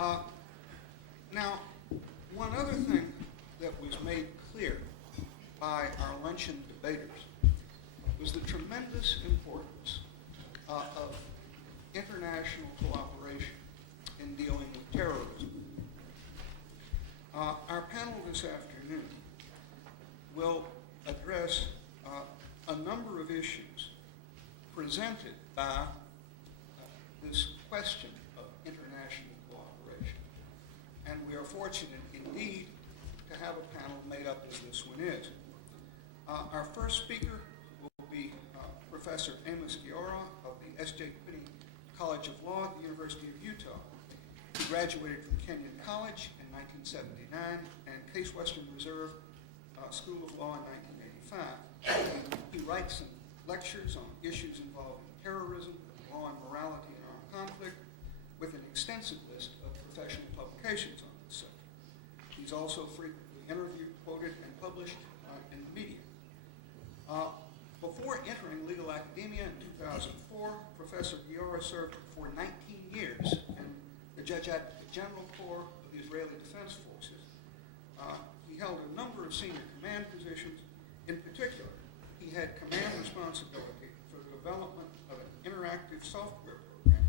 Now, one other thing that was made clear by our luncheon debaters was the tremendous importance of international cooperation in dealing with terrorism. Our panel this afternoon will address a number of issues presented by this question of international cooperation. And we are fortunate indeed to have a panel made up as this one is. Our first speaker will be Professor Amos Guiora of the S.J. Quinney College of Law at the University of Utah. He graduated from Kenyon College in 1979 and Case Western Reserve School of Law in 1985. He writes and lectures on issues involving terrorism, law and morality, and armed conflict, with an extensive list of professional publications on this subject. He's also frequently interviewed, quoted, and published in the media. Before entering legal academia in 2004, Professor Guiora served for 19 years in the Judge Advocate General Corps of the Israeli Defense Forces. He held a number of senior command positions. In particular, he had command responsibility for the development of an interactive software program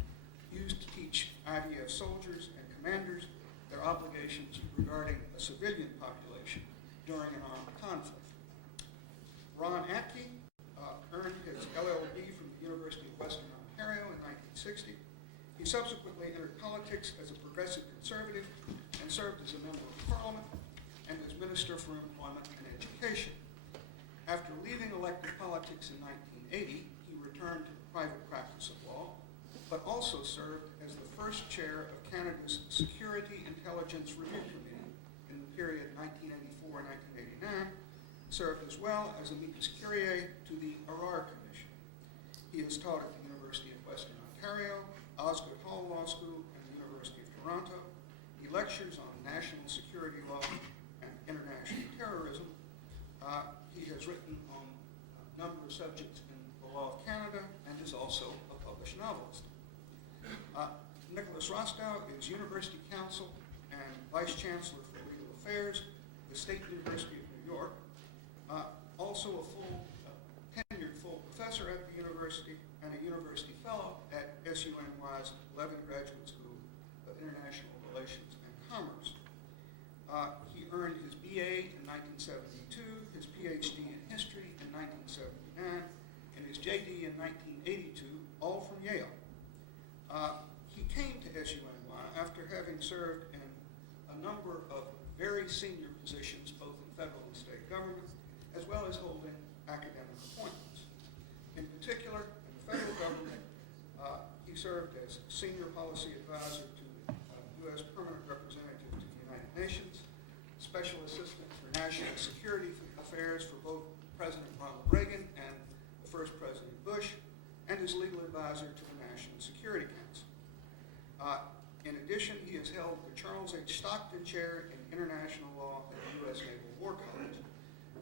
used to teach IDF soldiers and commanders their obligations regarding a civilian population during an armed conflict. Ron Atkey earned his LLB from the University of Western Ontario in 1960. He subsequently entered politics as a progressive conservative and served as a member of Parliament and as Minister for Employment and Education. After leaving elected politics in 1980, he returned to the private practice of law, but also served as the first chair of Canada's Security Intelligence Review Committee in the period 1984-1989, served as well as amicus curiae to the Arar Commission. He has taught at the University of Western Ontario, Osgoode Hall Law School, and the University of Toronto. He lectures on national security law and international terrorism. He has written on a number of subjects in the law of Canada and is also a published novelist. Nicholas Rostow is University Counsel and Vice Chancellor for Legal Affairs, the State University of New York. Also a tenured full professor at the university and a university fellow at SUNY's Levin Graduate School of International Relations and Commerce. He earned his BA in 1972, his PhD in history in 1979, and his JD in 1982, all from Yale. He came to SUNY after having served in a number of very senior positions, both in federal and state government, as well as holding academic appointments. In particular, in the federal government, he served as senior policy advisor to the U.S. Permanent Representative to the United Nations, special assistant for national security affairs for both President Ronald Reagan and the first President Bush, and as legal advisor to the National Security Council. In addition, he has held the Charles H. Stockton Chair in International Law at the U.S. Naval War College,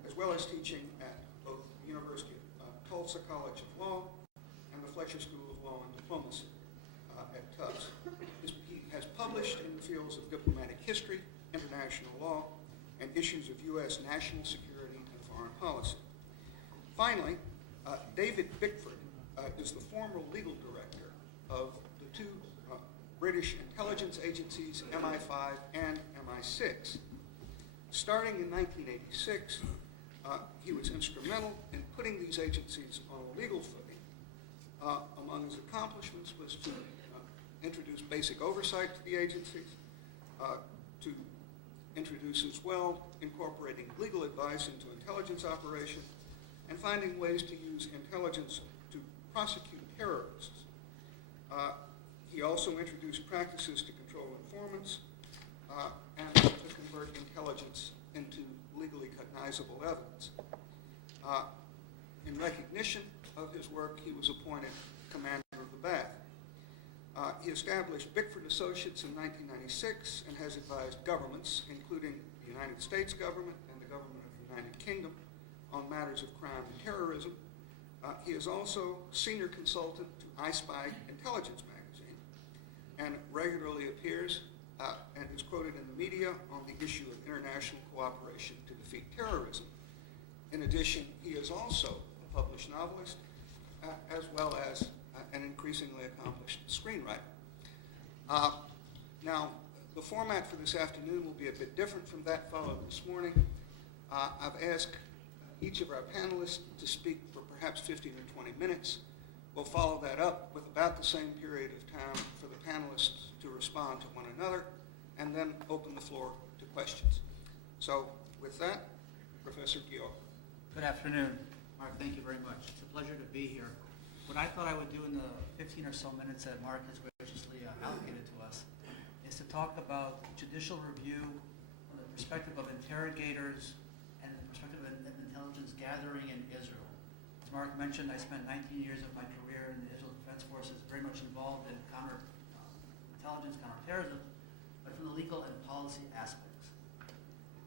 as well as teaching at both the University of Tulsa College of Law and the Fletcher School of Law and Diplomacy at Tufts. He has published in the fields of diplomatic history, international law, and issues of U.S. national security and foreign policy. Finally, David Bickford is the former legal director of the two British intelligence agencies, MI5 and MI6. Starting in 1986, he was instrumental in putting these agencies on a legal footing. Among his accomplishments was to introduce basic oversight to the agencies, to introduce as well incorporating legal advice into intelligence operations, and finding ways to use intelligence to prosecute terrorists. He also introduced practices to control informants and to convert intelligence into legally cognizable evidence. In recognition of his work, he was appointed commander of the Bath. He established Bickford Associates in 1996 and has advised governments, including the United States government and the government of the United Kingdom, on matters of crime and terrorism. He is also senior consultant to I Spy Intelligence magazine and regularly appears media on the issue of international cooperation to defeat terrorism. In addition, he is also a published novelist, as well as an increasingly accomplished screenwriter. Now, the format for this afternoon will be a bit different from that followed this morning. I've asked each of our panelists to speak for perhaps 15 or 20 minutes. We'll follow that up with about the same period of time for the panelists to respond to one another, and then open the floor to questions. So with that, Professor Guiora. Good afternoon. Mark, thank you very much. It's a pleasure to be here. What I thought I would do in the 15 or so minutes that Mark has graciously allocated to us is to talk about judicial review from the perspective of interrogators and the perspective of intelligence gathering in Israel. As Mark mentioned, I spent 19 years of my career in the Israel Defense Forces, very much involved in counterintelligence, counterterrorism, but from the legal and policy aspects.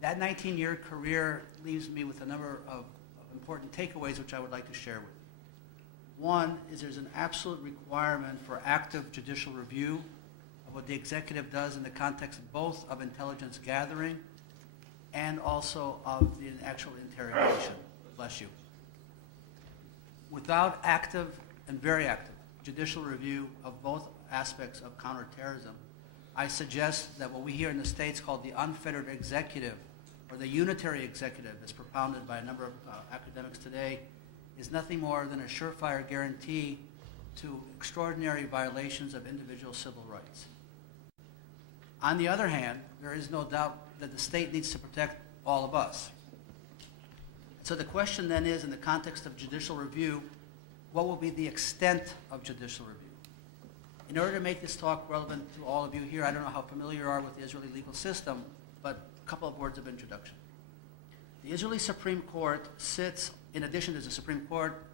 That 19-year career leaves me with a number of important takeaways which I would like to share with you. One is there's an absolute requirement for active judicial review of what the executive does in the context both of intelligence gathering and also of the actual interrogation. Bless you. Without active and very active judicial review of both aspects of counterterrorism, I suggest that what we hear in the States called the unfettered executive or the unitary executive, as propounded by a number of academics today, is nothing more than a surefire guarantee to extraordinary violations of individual civil rights. On the other hand, there is no doubt that the state needs to protect all of us. So the question then is, in the context of judicial review, what will be the extent of judicial review? In order to make this talk relevant to all of you here, I don't know how familiar you are with the Israeli legal system, but a couple of words of introduction. The Israeli Supreme Court sits, in addition to the Supreme Court,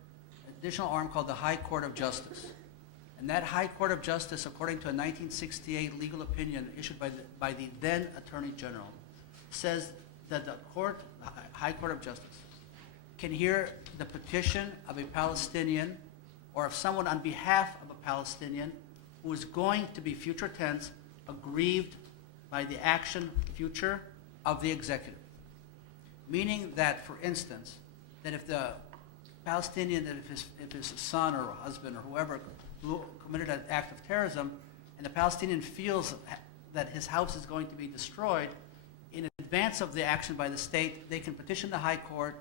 an additional arm called the High Court of Justice. And that High Court of Justice, according to a 1968 legal opinion issued by the then Attorney General, says that the High Court of Justice can hear the petition of a Palestinian or of someone on behalf of a Palestinian who is going to be, future tense, aggrieved by the action, future, of the executive. Meaning that, for instance, that if the Palestinian, that if his son or husband or whoever who committed an act of terrorism, and the Palestinian feels that his house is going to be destroyed, in advance of the action by the state, they can petition the High Court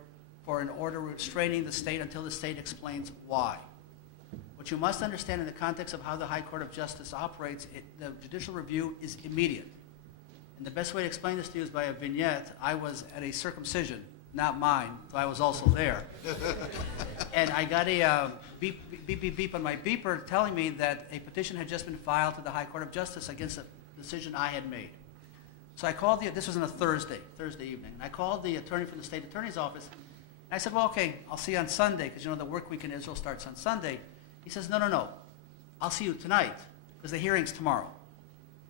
for an order restraining the state until the state explains why. What you must understand in the context of how the High Court of Justice operates, the judicial review is immediate. And the best way to explain this to you is by a vignette. I was at a circumcision, not mine, so I was also there. And I got a beep, beep, beep, beep on my beeper telling me that a petition had just been filed to the High Court of Justice against a decision I had made. So I called this was on a Thursday evening, and I called the attorney from the state attorney's office, and I said, well, okay, I'll see you on Sunday, because you know the work week in Israel starts on Sunday. He says, no, I'll see you tonight, because the hearing's tomorrow.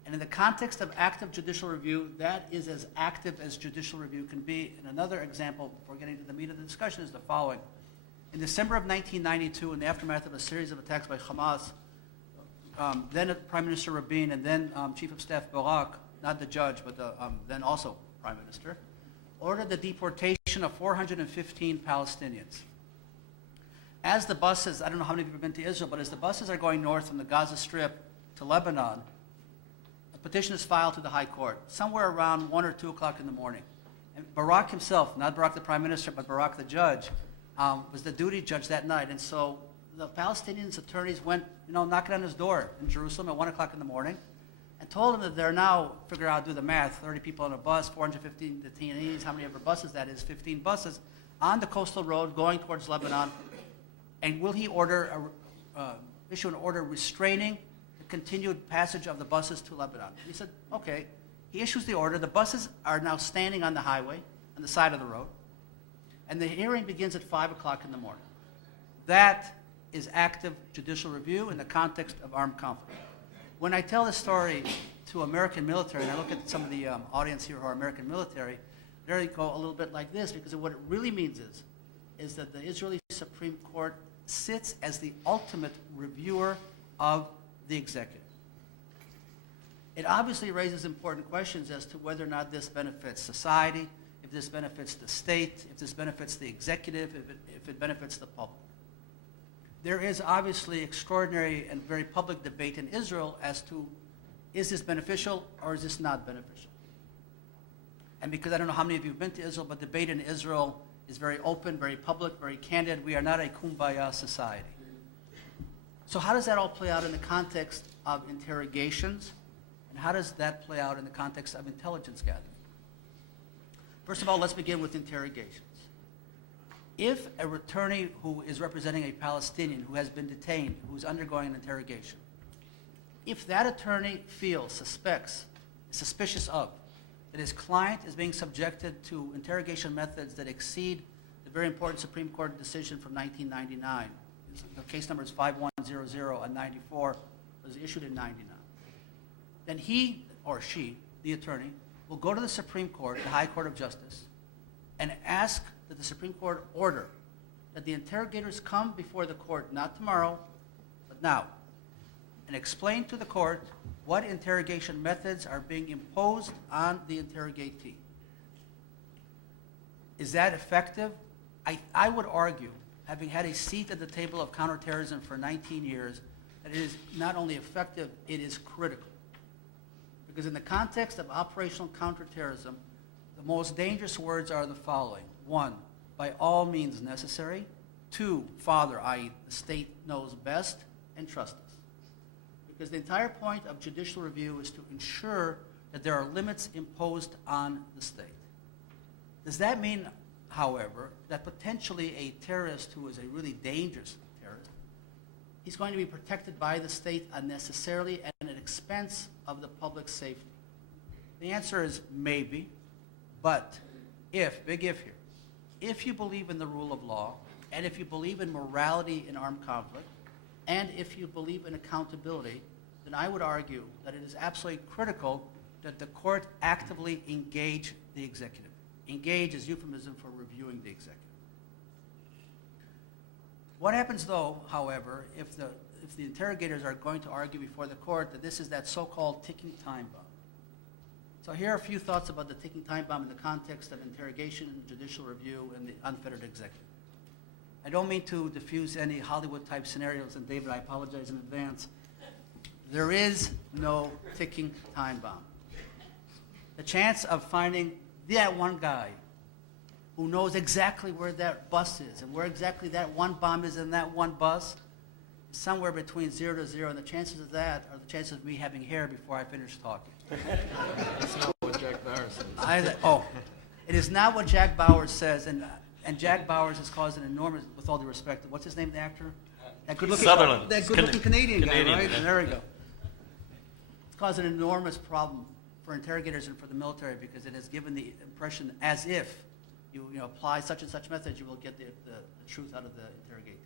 And in the context of active judicial review, that is as active as judicial review can be. And another example, before getting to the meat of the discussion, is the following. In December of 1992, in the aftermath of a series of attacks by Hamas, then Prime Minister Rabin and then Chief of Staff Barak, not the judge, but then also Prime Minister, ordered the deportation of 415 Palestinians. As the buses, I don't know how many of you have been to Israel, but as the buses are going north from the Gaza Strip to Lebanon, a petition is filed to the High Court, somewhere around 1 or 2 o'clock in the morning. And Barak himself, not Barak the Prime Minister, but Barak the judge, was the duty judge that night. And so the Palestinians' attorneys went, knocking on his door in Jerusalem at 1 o'clock in the morning and told him that they're now, figure out, do the math, 30 people on a bus, 415 detainees, how many ever buses that is, 15 buses, on the coastal road going towards Lebanon. And will he issue an order restraining the continued passage of the buses to Lebanon? He said, okay. He issues the order. The buses are now standing on the highway, on the side of the road. And the hearing begins at 5 o'clock in the morning. That is active judicial review in the context of armed conflict. When I tell this story to American military, and I look at some of the audience here who are American military, they go a little bit like this, because what it really means is that the Israeli Supreme Court sits as the ultimate reviewer of the executive. it obviously raises important questions as to whether or not this benefits society, if this benefits the state, if this benefits the executive, if it benefits the public. There is obviously extraordinary and very public debate in Israel as to, is this beneficial or is this not beneficial? And because I don't know how many of you have been to Israel, but debate in Israel is very open, very public, very candid. We are not a kumbaya society. So how does that all play out in the context of interrogations? And how does that play out in the context of intelligence gathering? First of all, let's begin with interrogations. If a attorney who is representing a Palestinian who has been detained, who is undergoing an interrogation, if that attorney feels, suspects, is suspicious of, that his client is being subjected to interrogation methods that exceed the very important Supreme Court decision from 1999, the case number is 5100 and 94, it was issued in 99, then he or she, the attorney, will go to the Supreme Court, the High Court of Justice, and ask that the Supreme Court order that the interrogators come before the court, not tomorrow, but now, and explain to the court what interrogation methods are being imposed on the interrogatee. Is that effective? I would argue, having had a seat at the table of counterterrorism for 19 years, that it is not only effective, it is critical. Because in the context of operational counterterrorism, the most dangerous words are the following. 1, by all means necessary. 2, Father, i.e. the state knows best, and trust us. Because the entire point of judicial review is to ensure that there are limits imposed on the state. Does that mean, however, that potentially a terrorist who is a really dangerous terrorist, he's going to be protected by the state unnecessarily and at expense of the public safety? The answer is maybe, but if, big if here, if you believe in the rule of law, and if you believe in morality in armed conflict, and if you believe in accountability, then I would argue that it is absolutely critical that the court actively engage the executive. Engage is euphemism for reviewing the executive. What happens though, however, if the interrogators are going to argue before the court that this is that so-called ticking time bomb? So here are a few thoughts about the ticking time bomb in the context of interrogation, judicial review, and the unfettered executive. I don't mean to diffuse any Hollywood-type scenarios, and David, I apologize in advance. There is no ticking time bomb. The chance of finding that one guy who knows exactly where that bus is and where exactly that one bomb is in that one bus is somewhere between 0 to 0, and the chances of that are the chances of me having hair before I finish talking. That's not what Jack Bauer says. It is not what Jack Bauer says, and Jack Bauer's has caused an enormous, with all due respect, what's his name, the actor? That good-looking, Sutherland. That good-looking Canadian guy, right? Yeah. There we go. It's caused an enormous problem for interrogators and for the military because it has given the impression as if you apply such and such methods, you will get the truth out of the interrogatee.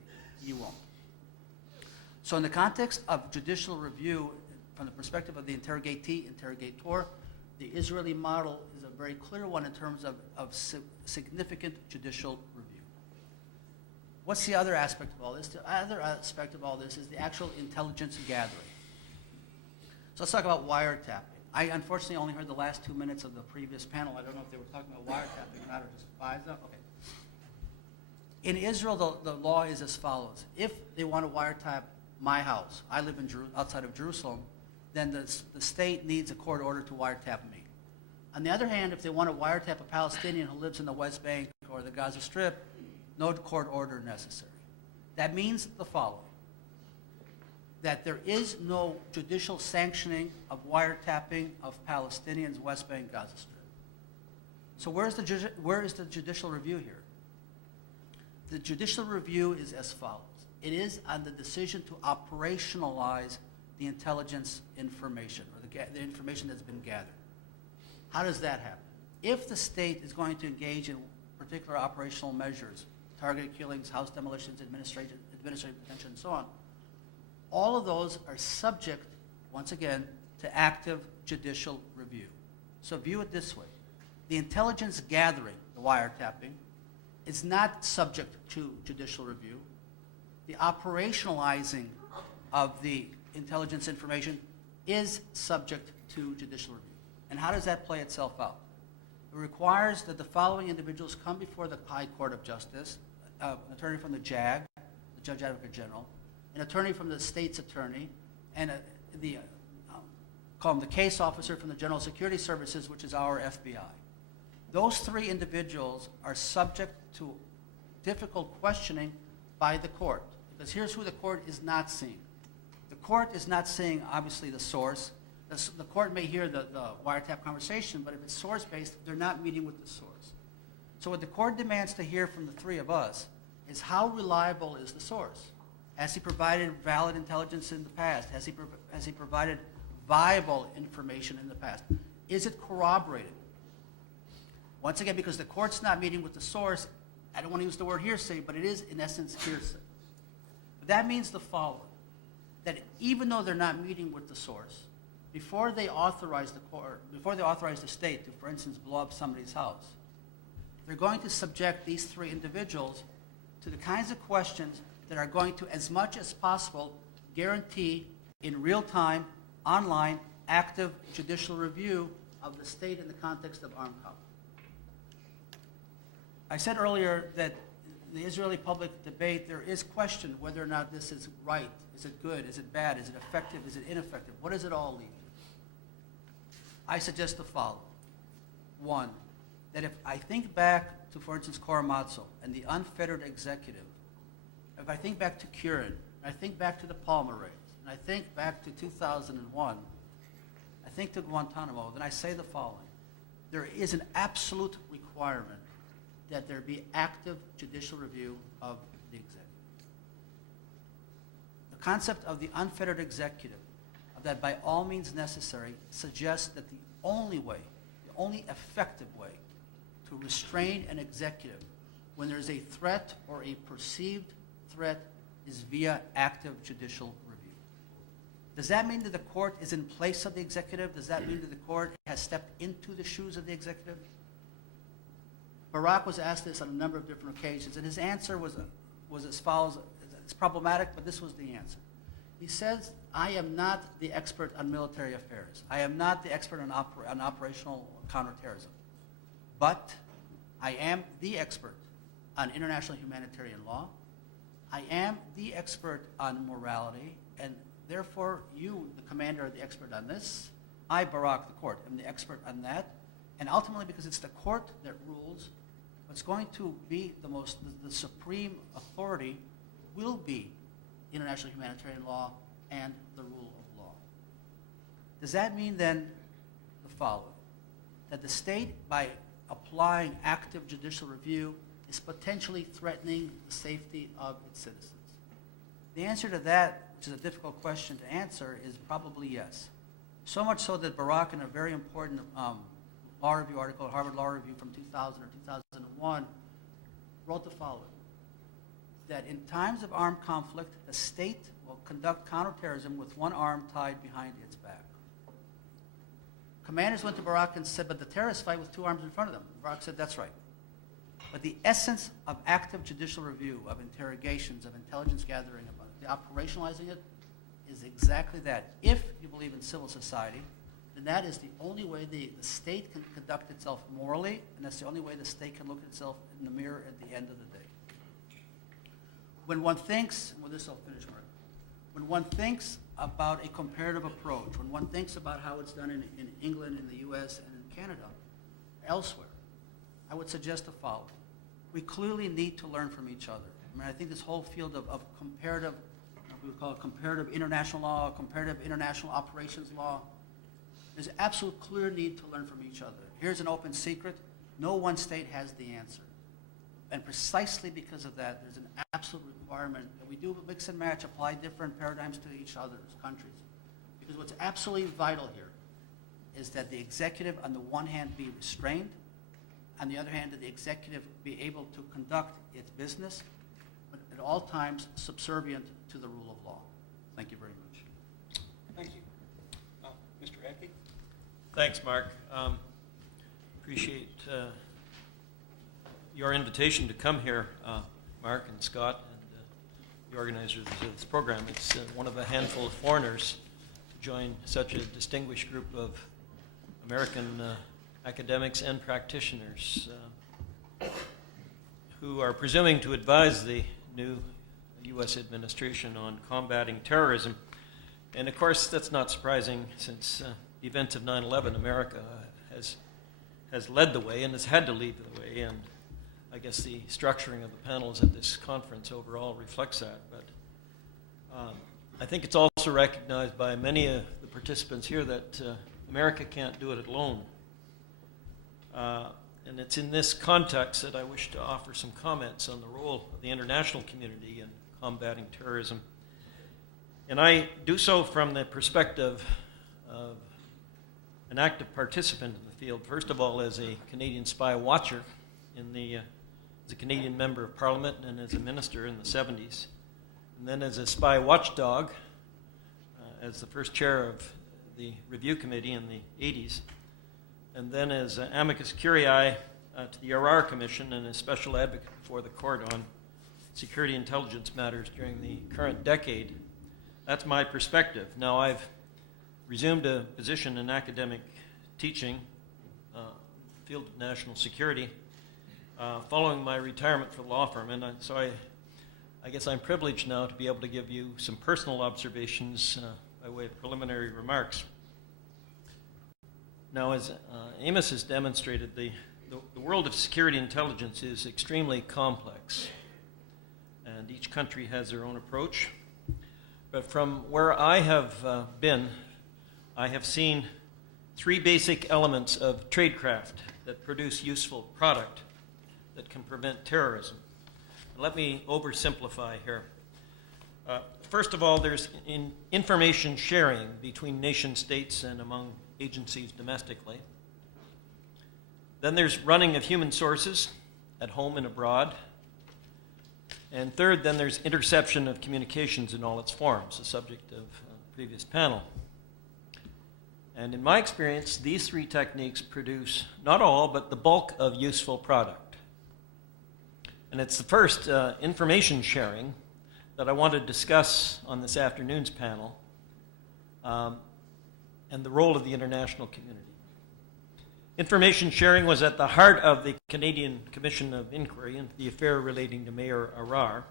You won't. So in the context of judicial review, from the perspective of the interrogatee, interrogator, the Israeli model is a very clear one in terms of significant judicial review. What's the other aspect of all this? The other aspect of all this is the actual intelligence gathering. So let's talk about wiretapping. I unfortunately only heard the last 2 minutes of the previous panel. I don't know if they were talking about wiretapping or not, or just FISA. Okay. In Israel, the law is as follows. If they want to wiretap my house, I live outside of Jerusalem, then the state needs a court order to wiretap me. On the other hand, if they want to wiretap a Palestinian who lives in the West Bank or the Gaza Strip, no court order necessary. That means the following, that there is no judicial sanctioning of wiretapping of Palestinians, West Bank, Gaza Strip. So where is the judicial review here? The judicial review is as follows. It is on the decision to operationalize the intelligence information, or the information that's been gathered. How does that happen? If the state is going to engage in particular operational measures, targeted killings, house demolitions, administrative detention, and so on, all of those are subject, once again, to active judicial review. So view it this way. The intelligence gathering, the wiretapping, is not subject to judicial review. The operationalizing of the intelligence information is subject to judicial review. And how does that play itself out? It requires that the following individuals come before the High Court of Justice, an attorney from the JAG, the Judge Advocate General, an attorney from the state's attorney, and call him the case officer from the General Security Services, which is our FBI. Those three individuals are subject to difficult questioning by the court, because here's who the court is not seeing. The court is not seeing, obviously, the source. The court may hear the wiretap conversation, but if it's source-based, they're not meeting with the source. So what the court demands to hear from the three of us is how reliable is the source? Has he provided valid intelligence in the past? Has he provided viable information in the past? Is it corroborated? Once again, because the court's not meeting with the source, I don't want to use the word hearsay, but it is, in essence, hearsay. But that means the following, that even though they're not meeting with the source, before they authorize the state to, for instance, blow up somebody's house, they're going to subject these three individuals to the kinds of questions that are going to, as much as possible, guarantee in real time, online, active judicial review of the state in the context of armed conflict. I said earlier that in the Israeli public debate, there is question whether or not this is right. Is it good? Is it bad? Is it effective? Is it ineffective? What does it all lead to? I suggest the following. One, that if I think back to, for instance, Korematsu and the unfettered executive, if I think back to Curran, I think back to the Palmer raids, and I think back to 2001, I think to Guantanamo, then I say the following. There is an absolute requirement that there be active judicial review of the executive. The concept of the unfettered executive, that by all means necessary, suggests that the only effective way to restrain an executive when there is a threat or a perceived threat is via active judicial review. Does that mean that the court is in place of the executive? Does that mean that the court has stepped into the shoes of the executive? Barak was asked this on a number of different occasions, and his answer was as follows. It's problematic, but this was the answer. He says, I am not the expert on military affairs. I am not the expert on operational counterterrorism. But I am the expert on international humanitarian law. I am the expert on morality, and therefore you, the commander, are the expert on this. I, Barak, the court, am the expert on that. And ultimately, because it's the court that rules, what's going to be the supreme authority will be international humanitarian law and the rule of law. Does that mean then the following? That the state, by applying active judicial review, is potentially threatening the safety of its citizens? The answer to that, which is a difficult question to answer, is probably yes. So much so that Barak, in a very important law review article, Harvard Law Review from 2000 or 2001, wrote the following. That in times of armed conflict, the state will conduct counterterrorism with one arm tied behind its back. Commanders went to Barak and said, but the terrorists fight with two arms in front of them. Barak said, that's right. But the essence of active judicial review, of interrogations, of intelligence gathering, about the operationalizing it, is exactly that. If you believe in civil society, then that is the only way the state can conduct itself morally, and that's the only way the state can look at itself in the mirror at the end of the day. When one thinks, and with this I'll finish, Mark, when one thinks about a comparative approach, when one thinks about how it's done in England, in the US, and in Canada, elsewhere, I would suggest the following. We clearly need to learn from each other. I mean, I think this whole field of comparative, we would call it comparative international law, comparative international operations law, there's an absolute clear need to learn from each other. Here's an open secret. No one state has the answer. And precisely because of that, there's an absolute requirement that we do mix and match, apply different paradigms to each other's countries. Because what's absolutely vital here is that the executive, on the one hand, be restrained, on the other hand, that the executive be able to conduct its business, but at all times subservient to the rule of law. Thank you very much. Thank you. Mr. Atkey? Thanks, Mark. Appreciate your invitation to come here, Mark and Scott, and the organizers of this program. It's one of a handful of foreigners to join such a distinguished group of American academics and practitioners who are presuming to advise the new U.S. administration on combating terrorism. And of course, that's not surprising, since the events of 9/11, America has led the way and has had to lead the way. And I guess the structuring of the panels at this conference overall reflects that. But I think it's also recognized by many of the participants here that America can't do it alone. And it's in this context that I wish to offer some comments on the role of the international community in combating terrorism. And I do so from the perspective of an active participant in the field. First of all, as a Canadian spy watcher, as a Canadian member of Parliament and as a minister in the 70s. And then as a spy watchdog, as the first chair of the review committee in the 80s. And then as amicus curiae to the RR Commission and as special advocate before the court on security intelligence matters during the current decade. That's my perspective. Now, I've resumed a position in academic teaching, field of national security, following my retirement from the law firm. And so I guess I'm privileged now to be able to give you some personal observations by way of preliminary remarks. Now, as Amos has demonstrated, the world of security intelligence is extremely complex, and each country has their own approach. But from where I have been, I have seen three basic elements of tradecraft that produce useful product that can prevent terrorism. Let me oversimplify here. First of all, there's information sharing between nation states and among agencies domestically. Then there's running of human sources at home and abroad. And third, then there's interception of communications in all its forms, the subject of the previous panel. And in my experience, these three techniques produce not all, but the bulk of useful product. And it's the first, information sharing, that I want to discuss on this afternoon's panel, and the role of the international community. Information sharing was at the heart of the Canadian Commission of Inquiry into the affair relating to Mayor Arar.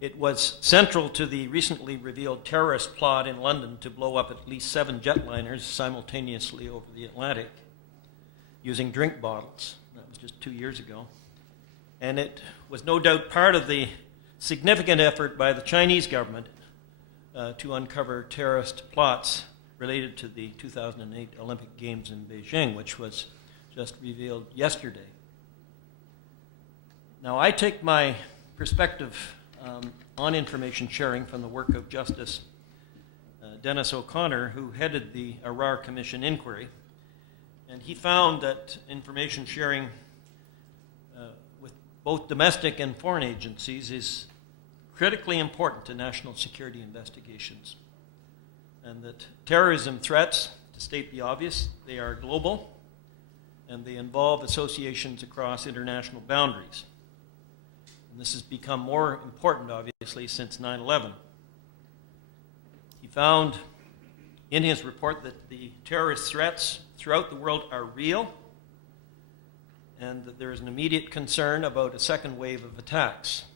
It was central to the recently revealed terrorist plot in London to blow up at least 7 jetliners simultaneously over the Atlantic using drink bottles. That was just 2 years ago. And it was no doubt part of the significant effort by the Chinese government to uncover terrorist plots related to the 2008 Olympic Games in Beijing, which was just revealed yesterday. Now, I take my perspective on information sharing from the work of Justice Dennis O'Connor, who headed the Arar Commission inquiry, and he found that information sharing with both domestic and foreign agencies is critically important to national security investigations, and that terrorism threats, to state the obvious, they are global, and they involve associations across international boundaries. And this has become more important, obviously, since 9/11. He found in his report that the terrorist threats throughout the world are real, and that there is an immediate concern about a second wave of attacks.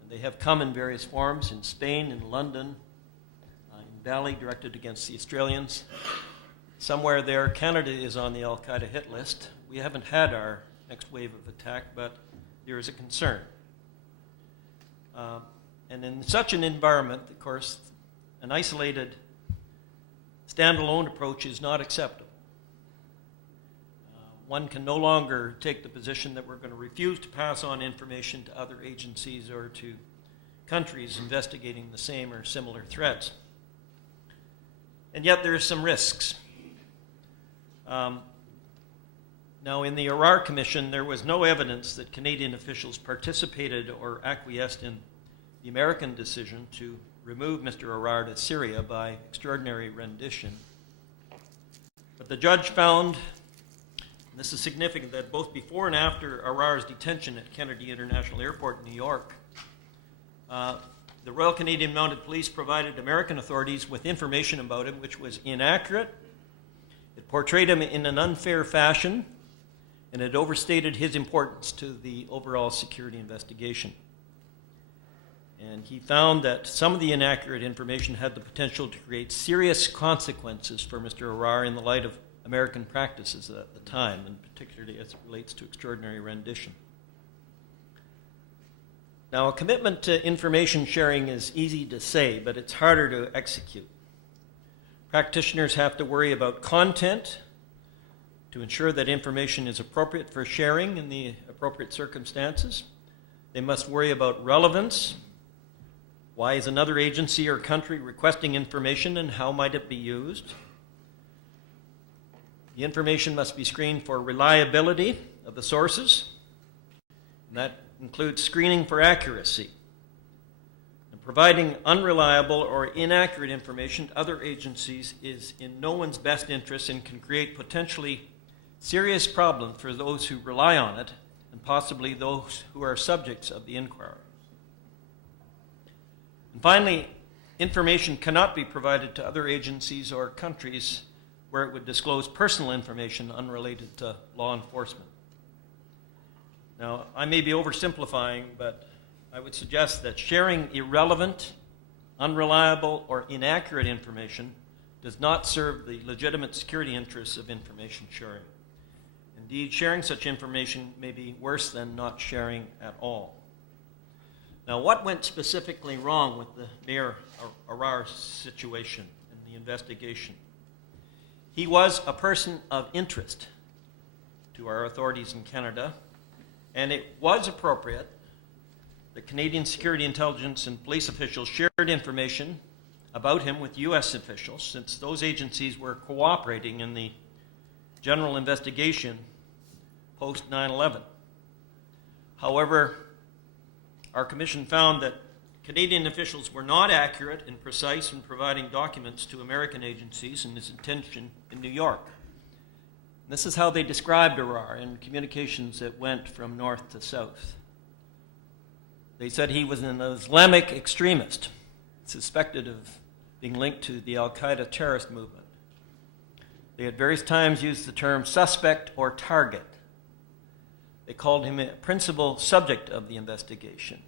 And they have come in various forms in Spain, in London, in Bali, directed against the Australians. Somewhere there, Canada is on the al-Qaeda hit list. We haven't had our next wave of attack, but there is a concern. And in such an environment, of course, an isolated, standalone approach is not acceptable. One can no longer take the position that we're going to refuse to pass on information to other agencies or to countries investigating the same or similar threats. And yet there are some risks. Now, in the Arar Commission, there was no evidence that Canadian officials participated or acquiesced in the American decision to remove Mr. Arar to Syria by extraordinary rendition. But the judge found, and this is significant, that both before and after Arar's detention at Kennedy International Airport in New York, the Royal Canadian Mounted Police provided American authorities with information about him which was inaccurate. It portrayed him in an unfair fashion, and it overstated his importance to the overall security investigation. And he found that some of the inaccurate information had the potential to create serious consequences for Mr. Arar in the light of American practices at the time, and particularly as it relates to extraordinary rendition. Now, a commitment to information sharing is easy to say, but it's harder to execute. Practitioners have to worry about content to ensure that information is appropriate for sharing in the appropriate circumstances. They must worry about relevance. Why is another agency or country requesting information, and how might it be used? The information must be screened for reliability of the sources, and that includes screening for accuracy. And providing unreliable or inaccurate information to other agencies is in no one's best interest and can create potentially serious problems for those who rely on it, and possibly those who are subjects of the inquiry. And finally, information cannot be provided to other agencies or countries where it would disclose personal information unrelated to law enforcement. Now, I may be oversimplifying, but I would suggest that sharing irrelevant, unreliable, or inaccurate information does not serve the legitimate security interests of information sharing. Indeed, sharing such information may be worse than not sharing at all. Now, what went specifically wrong with the Mayor Arar situation in the investigation? He was a person of interest to our authorities in Canada, and it was appropriate that Canadian security intelligence and police officials shared information about him with U.S. officials, since those agencies were cooperating in the general investigation post 9/11. However, our commission found that Canadian officials were not accurate and precise in providing documents to American agencies in his detention in New York. This is how they described Arar in communications that went from north to south. They said he was an Islamic extremist, suspected of being linked to the Al-Qaeda terrorist movement. They at various times used the term suspect or target. They called him a principal subject of the investigation.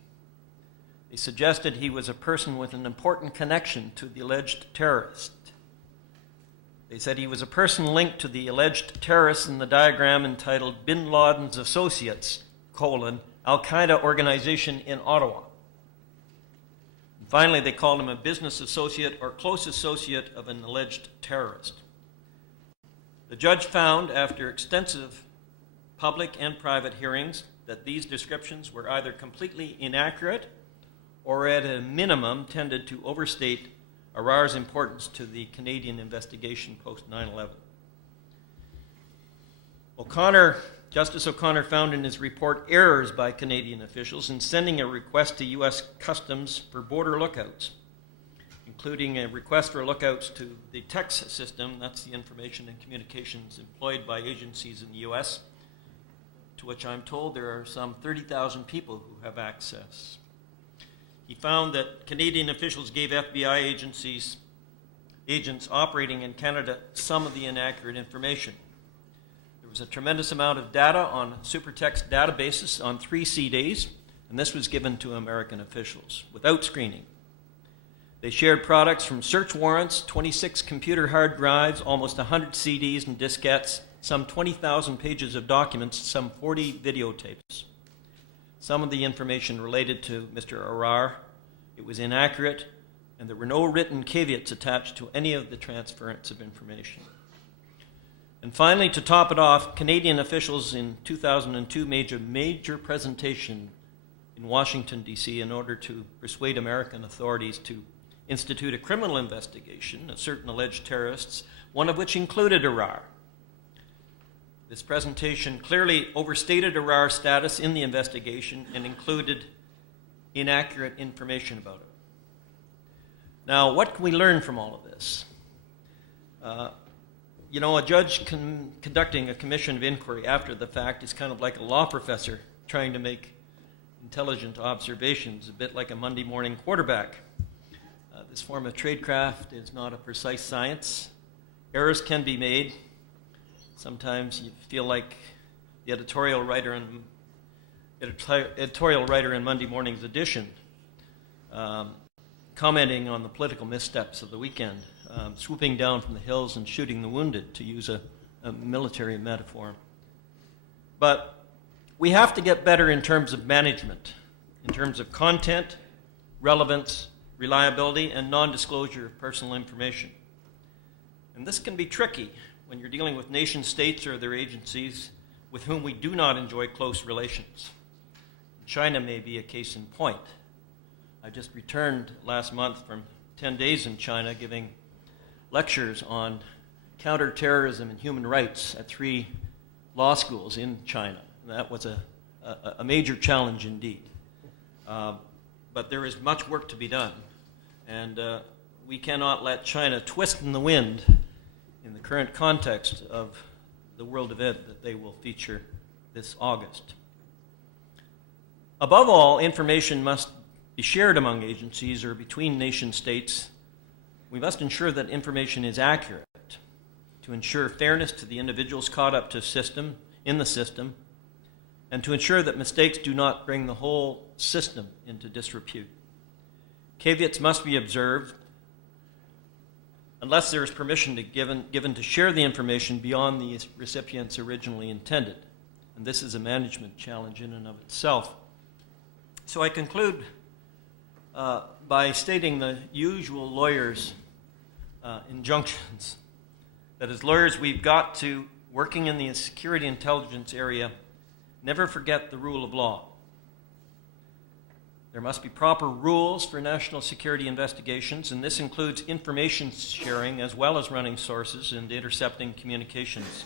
They suggested he was a person with an important connection to the alleged terrorist. They said he was a person linked to the alleged terrorists in the diagram entitled Bin Laden's Associates, Al-Qaeda organization in Ottawa. And finally, they called him a business associate or close associate of an alleged terrorist. The judge found, after extensive public and private hearings, that these descriptions were either completely inaccurate or at a minimum tended to overstate Arar's importance to the Canadian investigation post 9/11. Justice O'Connor found in his report errors by Canadian officials in sending a request to U.S. Customs for border lookouts, including a request for lookouts to the TEX system, that's the information and communications employed by agencies in the U.S., to which I'm told there are some 30,000 people who have access. He found that Canadian officials gave FBI agents operating in Canada some of the inaccurate information. There was a tremendous amount of data on supertext databases on 3 CDs, and this was given to American officials without screening. They shared products from search warrants, 26 computer hard drives, almost 100 CDs and diskettes, some 20,000 pages of documents, some 40 videotapes. Some of the information related to Mr. Arar, it was inaccurate, and there were no written caveats attached to any of the transference of information. And finally, to top it off, Canadian officials in 2002 made a major presentation in Washington, D.C. in order to persuade American authorities to institute a criminal investigation of certain alleged terrorists, one of which included Arar. This presentation clearly overstated Arar's status in the investigation and included inaccurate information about him. Now, what can we learn from all of this? A judge conducting a commission of inquiry after the fact is kind of like a law professor trying to make intelligent observations, a bit like a Monday morning quarterback. This form of tradecraft is not a precise science. Errors can be made. Sometimes you feel like the editorial writer in Monday morning's edition, commenting on the political missteps of the weekend, swooping down from the hills and shooting the wounded, to use a military metaphor. But we have to get better in terms of management, in terms of content, relevance, reliability, and non-disclosure of personal information. And this can be tricky when you're dealing with nation states or their agencies with whom we do not enjoy close relations. China may be a case in point. I just returned last month from 10 days in China giving lectures on counterterrorism and human rights at 3 law schools in China. And that was a major challenge indeed. But there is much work to be done. And we cannot let China twist in the wind in the current context of the world event that they will feature this August. Above all, information must be shared among agencies or between nation states. We must ensure that information is accurate to ensure fairness to the individuals caught up to in the system, and to ensure that mistakes do not bring the whole system into disrepute. Caveats must be observed unless there is permission given to share the information beyond the recipients originally intended. And this is a management challenge in and of itself. So I conclude by stating the usual lawyers' injunctions. That as lawyers, we've got to, working in the security intelligence area, never forget the rule of law. There must be proper rules for national security investigations, and this includes information sharing as well as running sources and intercepting communications.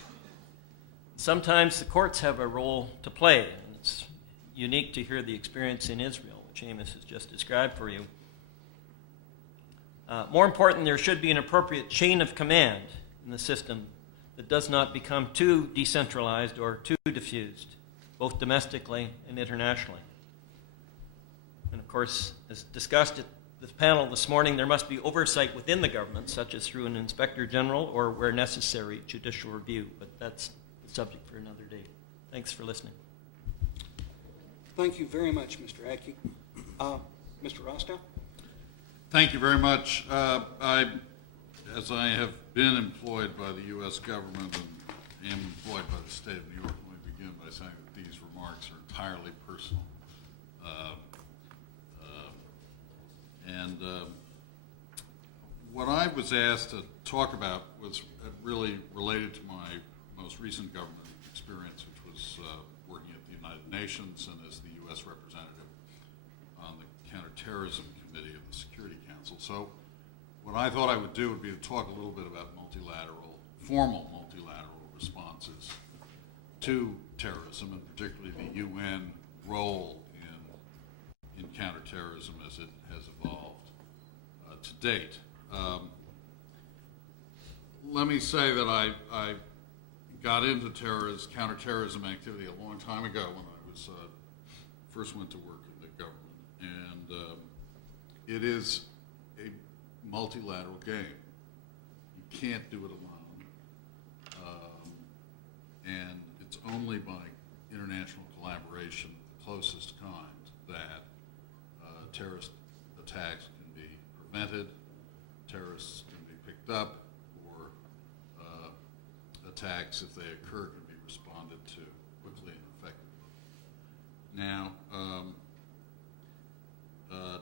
Sometimes the courts have a role to play, and it's unique to hear the experience in Israel, which Amos has just described for you. More important, there should be an appropriate chain of command in the system that does not become too decentralized or too diffused, both domestically and internationally. And of course, as discussed at this panel this morning, there must be oversight within the government, such as through an inspector general or, where necessary, judicial review. But that's the subject for another day. Thanks for listening. Thank you very much, Mr. Atkey. Mr. Rostow? Thank you very much. As I have been employed by the U.S. government and am employed by the state of New York, let me begin by saying that these remarks are entirely personal. What I was asked to talk about was really related to my most recent government experience, which was working at the United Nations and as the U.S. representative on the Counterterrorism Committee of the Security Council. So what I thought I would do would be to talk a little bit about formal multilateral responses to terrorism, and particularly the UN role in counterterrorism as it has evolved to date. Let me say that I got into counterterrorism activity a long time ago when I was first went to work in the government, and it is a multilateral game. You can't do it alone, and it's only by international collaboration, the closest kind, that terrorist attacks can be prevented, terrorists can be picked up, or attacks, if they occur, can be responded to quickly and effectively. Now,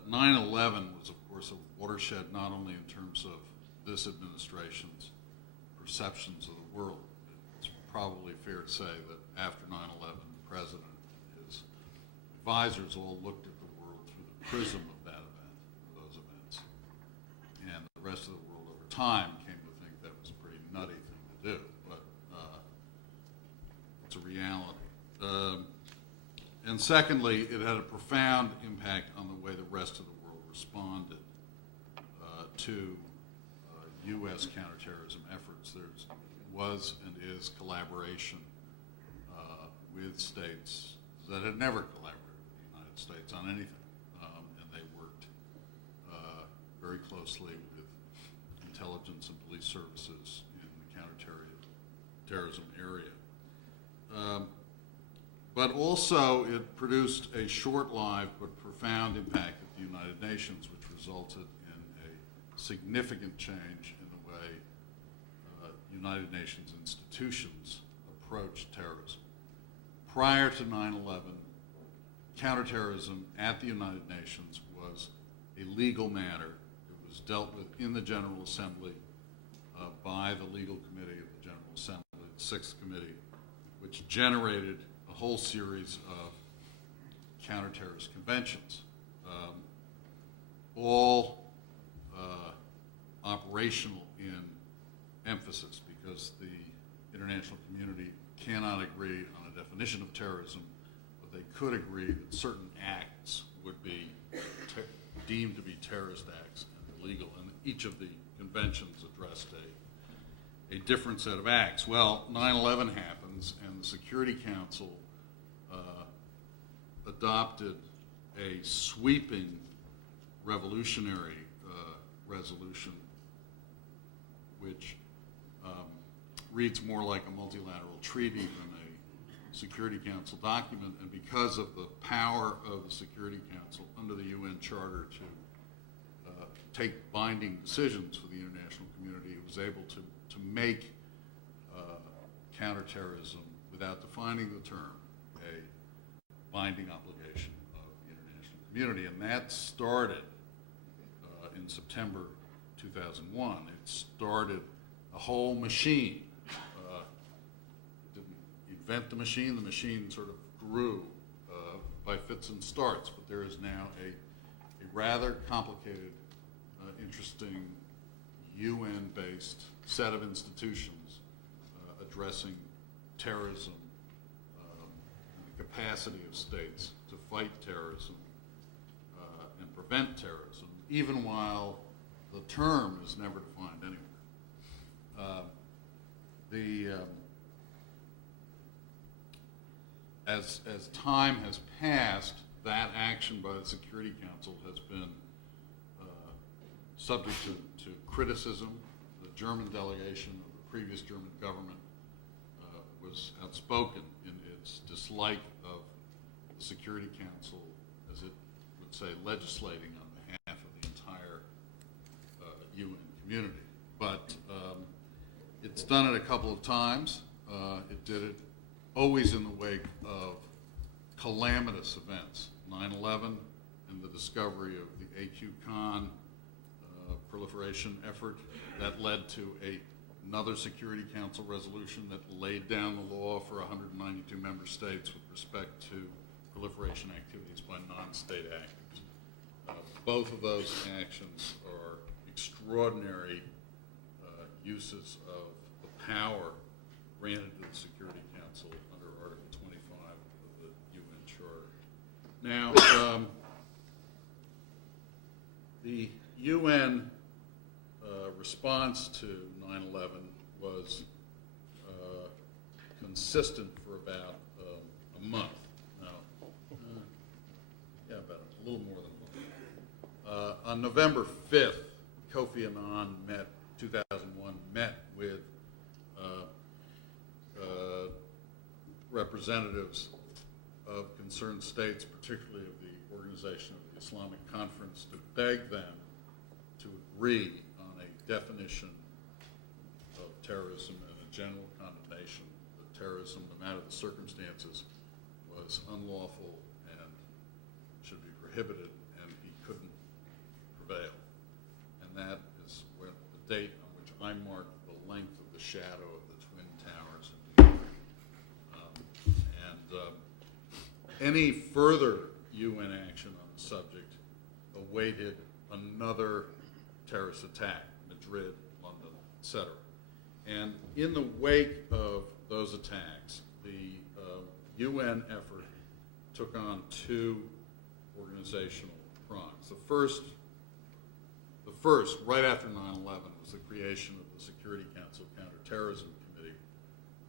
9/11 was, of course, a watershed not only in terms of this administration's perceptions of the world. It's probably fair to say that after 9/11, the president and his advisors all looked at the world through the prism of that event, or those events. And the rest of the world over time came to think that was a pretty nutty thing to do, but it's a reality. And secondly, it had a profound impact on the way the rest of the world responded to U.S. counterterrorism efforts. There was and is collaboration with states that had never collaborated with the United United States on anything. And they worked very closely with intelligence and police services in the counterterrorism area. But also it produced a short-lived but profound impact at the United Nations, which resulted in a significant change in the way United Nations institutions approach terrorism. Prior to 9/11, counterterrorism at the United Nations was a legal matter. It was dealt with in the General Assembly by the Legal Committee of the General Assembly, the Sixth Committee, which generated a whole series of counterterrorist conventions, all operational in emphasis, because the international community cannot agree on a definition of terrorism, but they could agree that certain acts would be deemed to be terrorist acts and illegal, and each of the conventions addressed a different set of acts. Well, 9/11 happens, and the Security Council adopted a sweeping revolutionary resolution, which reads more like a multilateral treaty than a Security Council document, and because of the power of the Security Council under the UN Charter to take binding decisions for the international community, it was able to make counterterrorism, without defining the term, a binding obligation of the international community, and that started in September 2001. It started a whole machine. Didn't invent the machine sort of grew by fits and starts, but there is now a rather complicated, interesting UN-based set of institutions addressing terrorism and the capacity of states to fight terrorism and prevent terrorism, even while the term is never defined anywhere. As time has passed, that action by the Security Council has been subject to criticism. The German delegation of the previous German government was outspoken in its dislike of the Security Council, as it would say, legislating on behalf of the entire UN community. But it's done it a couple of times. It did it always in the wake of calamitous events. 9/11 and the discovery of the AQ Khan proliferation effort that led to another Security Council resolution that laid down the law for 192 member states with respect to proliferation activities by non-state actors. Both of those actions are extraordinary uses of the power granted to the Security Council under Article 25 of the UN Charter. Now, the UN response to 9/11 was consistent for about a month. About a little more than a month. On November 5th, Kofi Annan 2001, met with representatives of concerned states, particularly of the Organization of the Islamic Conference, to beg them to agree on a definition of terrorism and a general condemnation that terrorism, no matter the circumstances, was unlawful and should be prohibited, and he couldn't prevail. And that is the date on which I marked the length of the shadow of the Twin Towers in New York. Any further UN action on the subject awaited another terrorist attack, Madrid, London, etc. And in the wake of those attacks, the UN effort took on two organizational prongs. The first, right after 9/11, was the creation of the Security Council Counterterrorism Committee,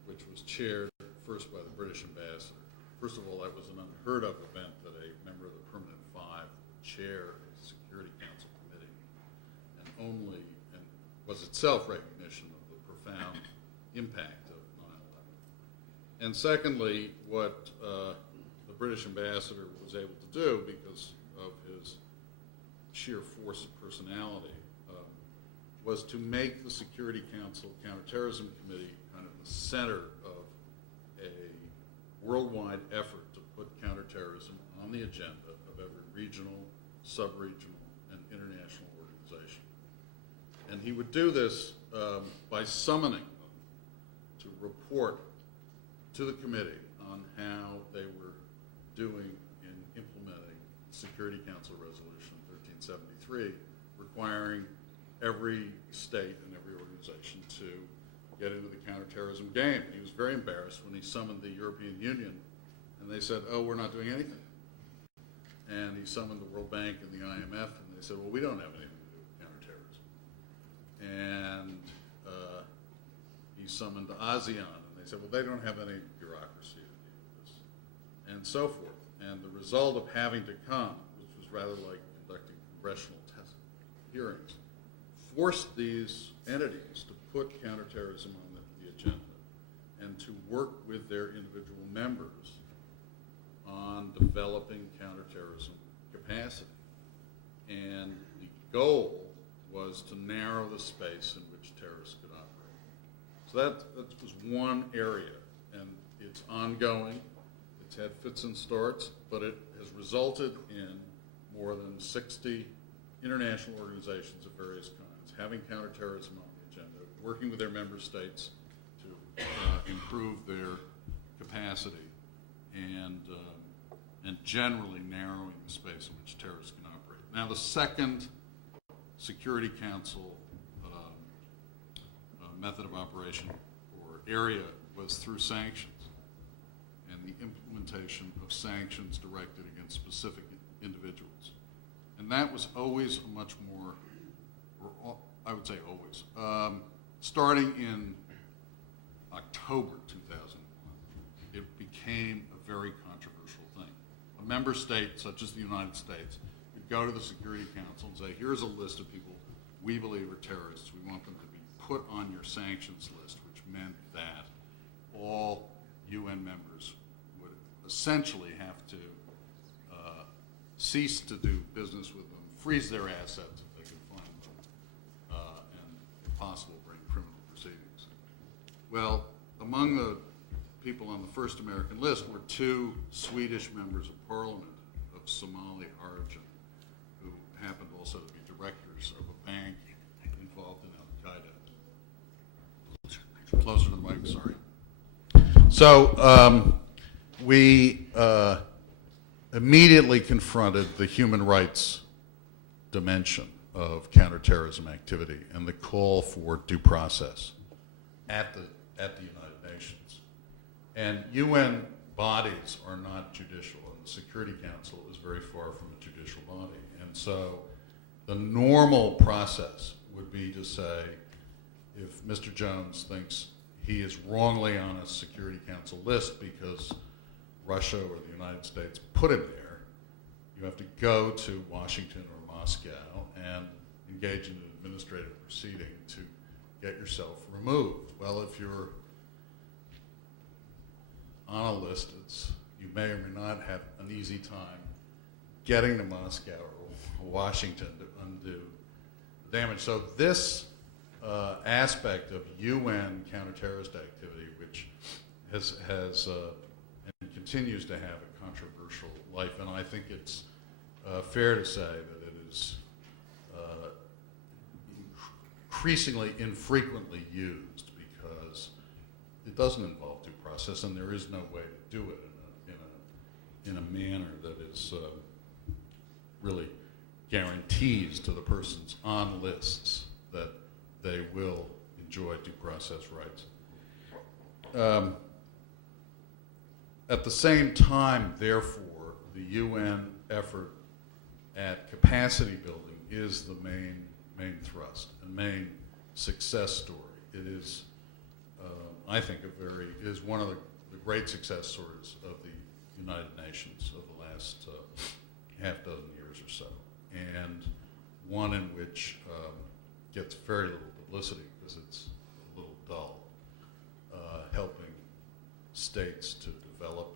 which was chaired first by the British ambassador first of all, that was an unheard of event that a member of the Permanent Five would chair a Security Council committee, and was itself recognition of the profound impact of 9/11. And secondly, what the British ambassador was able to do, because of his sheer force of personality, was to make the Security Council Counterterrorism Committee kind of the center of a worldwide effort to put counterterrorism on the agenda of every regional, sub-regional, and international organization. And he would do this by summoning them to report to the committee on how they were doing in implementing Security Council Resolution 1373, requiring every state and every organization to get into the counterterrorism game. He was very embarrassed when he summoned the European Union and they said, oh, we're not doing anything. And he summoned the World Bank and the IMF and they said, well, we don't have anything to do with counterterrorism. And he summoned ASEAN and they said, well, they don't have any bureaucracy to deal with this, and so forth. And the result of having to come, which was rather like conducting congressional hearings, forced these entities to put counterterrorism on the agenda and to work with their individual members on developing counterterrorism capacity. And the goal was to narrow the space in which terrorists could operate. So that was one area, and it's ongoing. It's had fits and starts, but it has resulted in more than 60 international organizations of various kinds having counterterrorism on the agenda, working with their member states to improve their capacity, and generally narrowing the space in which terrorists can operate. Now, the second Security Council method of operation or area was through sanctions and the implementation of sanctions directed against specific individuals. And that was always a much more, or I would say always, starting in October 2001, it became a very controversial thing. A member state, such as the United States, could go to the Security Council and say, here's a list of people we believe are terrorists. We want them to be put on your sanctions list, which meant that all UN members would essentially have to cease to do business with them, freeze their assets if they could find them, and if possible, bring criminal proceedings. Well, among the people on the first American list were two Swedish members of parliament of Somali origin who happened also to be directors of a bank involved in Al-Qaeda. Closer to the mic, sorry. So we immediately confronted the human rights dimension of counterterrorism activity and the call for due process at the United Nations. And UN bodies are not judicial, and the Security Council is very far from a judicial body. And so the normal process would be to say, if Mr. Jones thinks he is wrongly on a Security Council list because Russia or the United States put him there, you have to go to Washington or Moscow and engage in an administrative proceeding to get yourself removed. Well, if you're on a list, you may or may not have an easy time getting to Moscow or Washington to undo the damage. So this aspect of UN counterterrorist activity, which has and continues to have a controversial life, and I think it's fair to say that it is increasingly infrequently used because it doesn't involve due process, and there is no way to do it in a manner that is really guarantees to the persons on lists that they will enjoy due process rights. At the same time, therefore, the UN effort at capacity building is the main thrust and main success story. It is, I think, it is one of the great success stories of the United Nations of the last half dozen years or so, and one in which gets very little publicity because it's a little dull, helping states to develop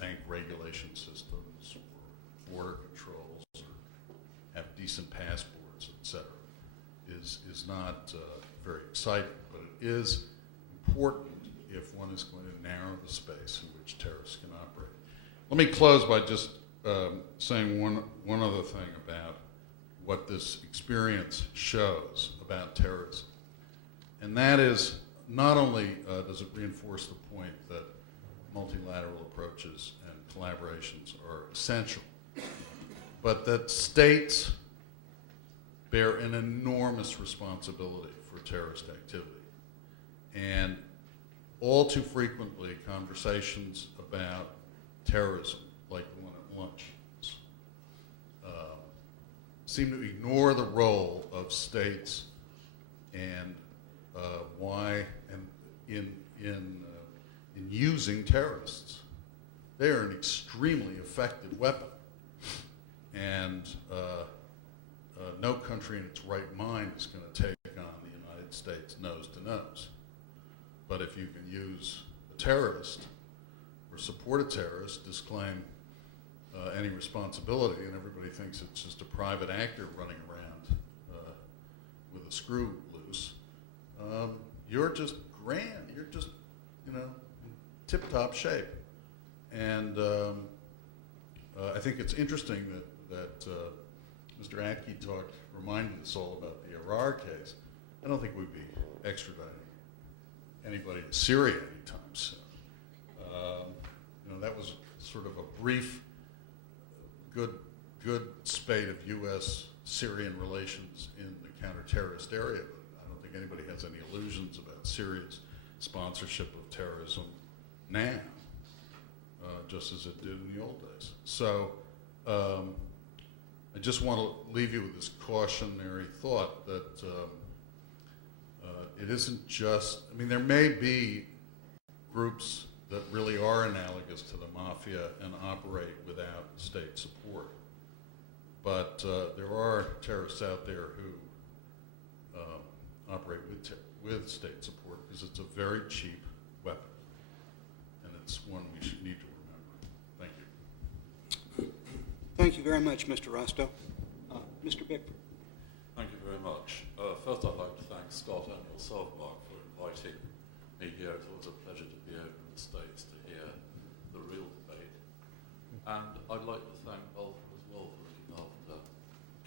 bank regulation systems or border controls or have decent passports, et cetera, is not very exciting, but it is important if one is going to narrow the space in which terrorists can operate. Let me close by just saying one other thing about what this experience shows about terrorism. And that is, not only does it reinforce the point that multilateral approaches and collaborations are essential, but that states bear an enormous responsibility for terrorist activity. And all too frequently, conversations about terrorism, like the one at lunch, seem to ignore the role of states and why and in using terrorists. They are an extremely effective weapon, and no country in its right mind is going to take on the United States nose to nose. But if you can use a terrorist or support a terrorist, disclaim any responsibility, and everybody thinks it's just a private actor running around with a screw loose, you're just grand. You're just, in tip-top shape. And I think it's interesting that Mr. Atkey reminded us all about the Arar case. I don't think we'd be extraditing anybody to Syria anytime soon. That was sort of a brief, good spate of U.S.-Syrian relations in the counter-terrorist area, but I don't think anybody has any illusions about Syria's sponsorship of terrorism now, just as it did in the old days. So I just want to leave you with this cautionary thought that it isn't just, there may be groups that really are analogous to the mafia and operate without state support. But there are terrorists out there who operate with state support because it's a very cheap weapon, and it's one we should need to remember. Thank you. Thank you very much, Mr. Rostow. Mr. Bickford. Thank you very much. First, I'd like to thank Scott and yourself, Mark, for inviting me here. It's always a pleasure to be over in the States to hear the real debate. And I'd like to thank Ulf as well for looking after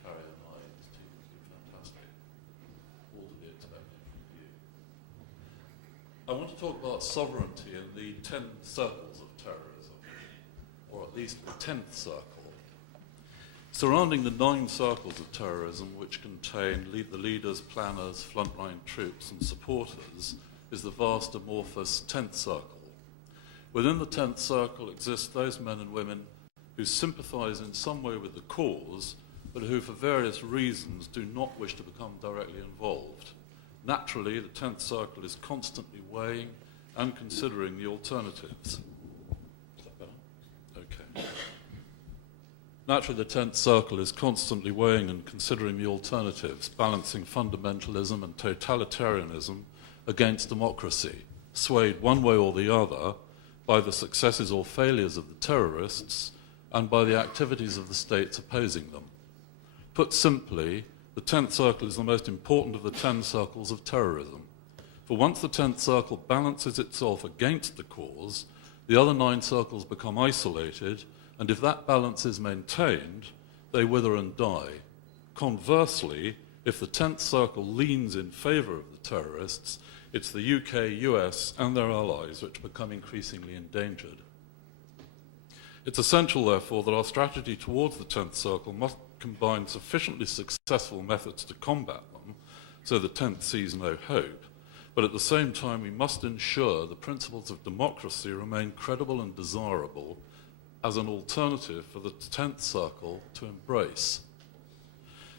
Carrie and I. His team has been fantastic. All to be expected from you. I want to talk about sovereignty in the 10 circles of terrorism, or at least the 10th circle. Surrounding the 9 circles of terrorism, which contain the leaders, planners, frontline troops, and supporters, is the vast amorphous 10th circle. Within the 10th circle exist those men and women who sympathise in some way with the cause, but who, for various reasons, do not wish to become directly involved. Naturally, the 10th circle is constantly weighing and considering the alternatives. Is that better? Okay. Naturally, the 10th circle is constantly weighing and considering the alternatives, balancing fundamentalism and totalitarianism against democracy, swayed one way or the other by the successes or failures of the terrorists and by the activities of the states opposing them. Put simply, the 10th circle is the most important of the 10 circles of terrorism. For once the 10th circle balances itself against the cause, the other 9 circles become isolated, and if that balance is maintained, they wither and die. Conversely, if the 10th circle leans in favour of the terrorists, it's the UK, US, and their allies which become increasingly endangered. It's essential, therefore, that our strategy towards the 10th circle must combine sufficiently successful methods to combat them, so the 10th sees no hope, but at the same time we must ensure the principles of democracy remain credible and desirable as an alternative for the 10th circle to embrace.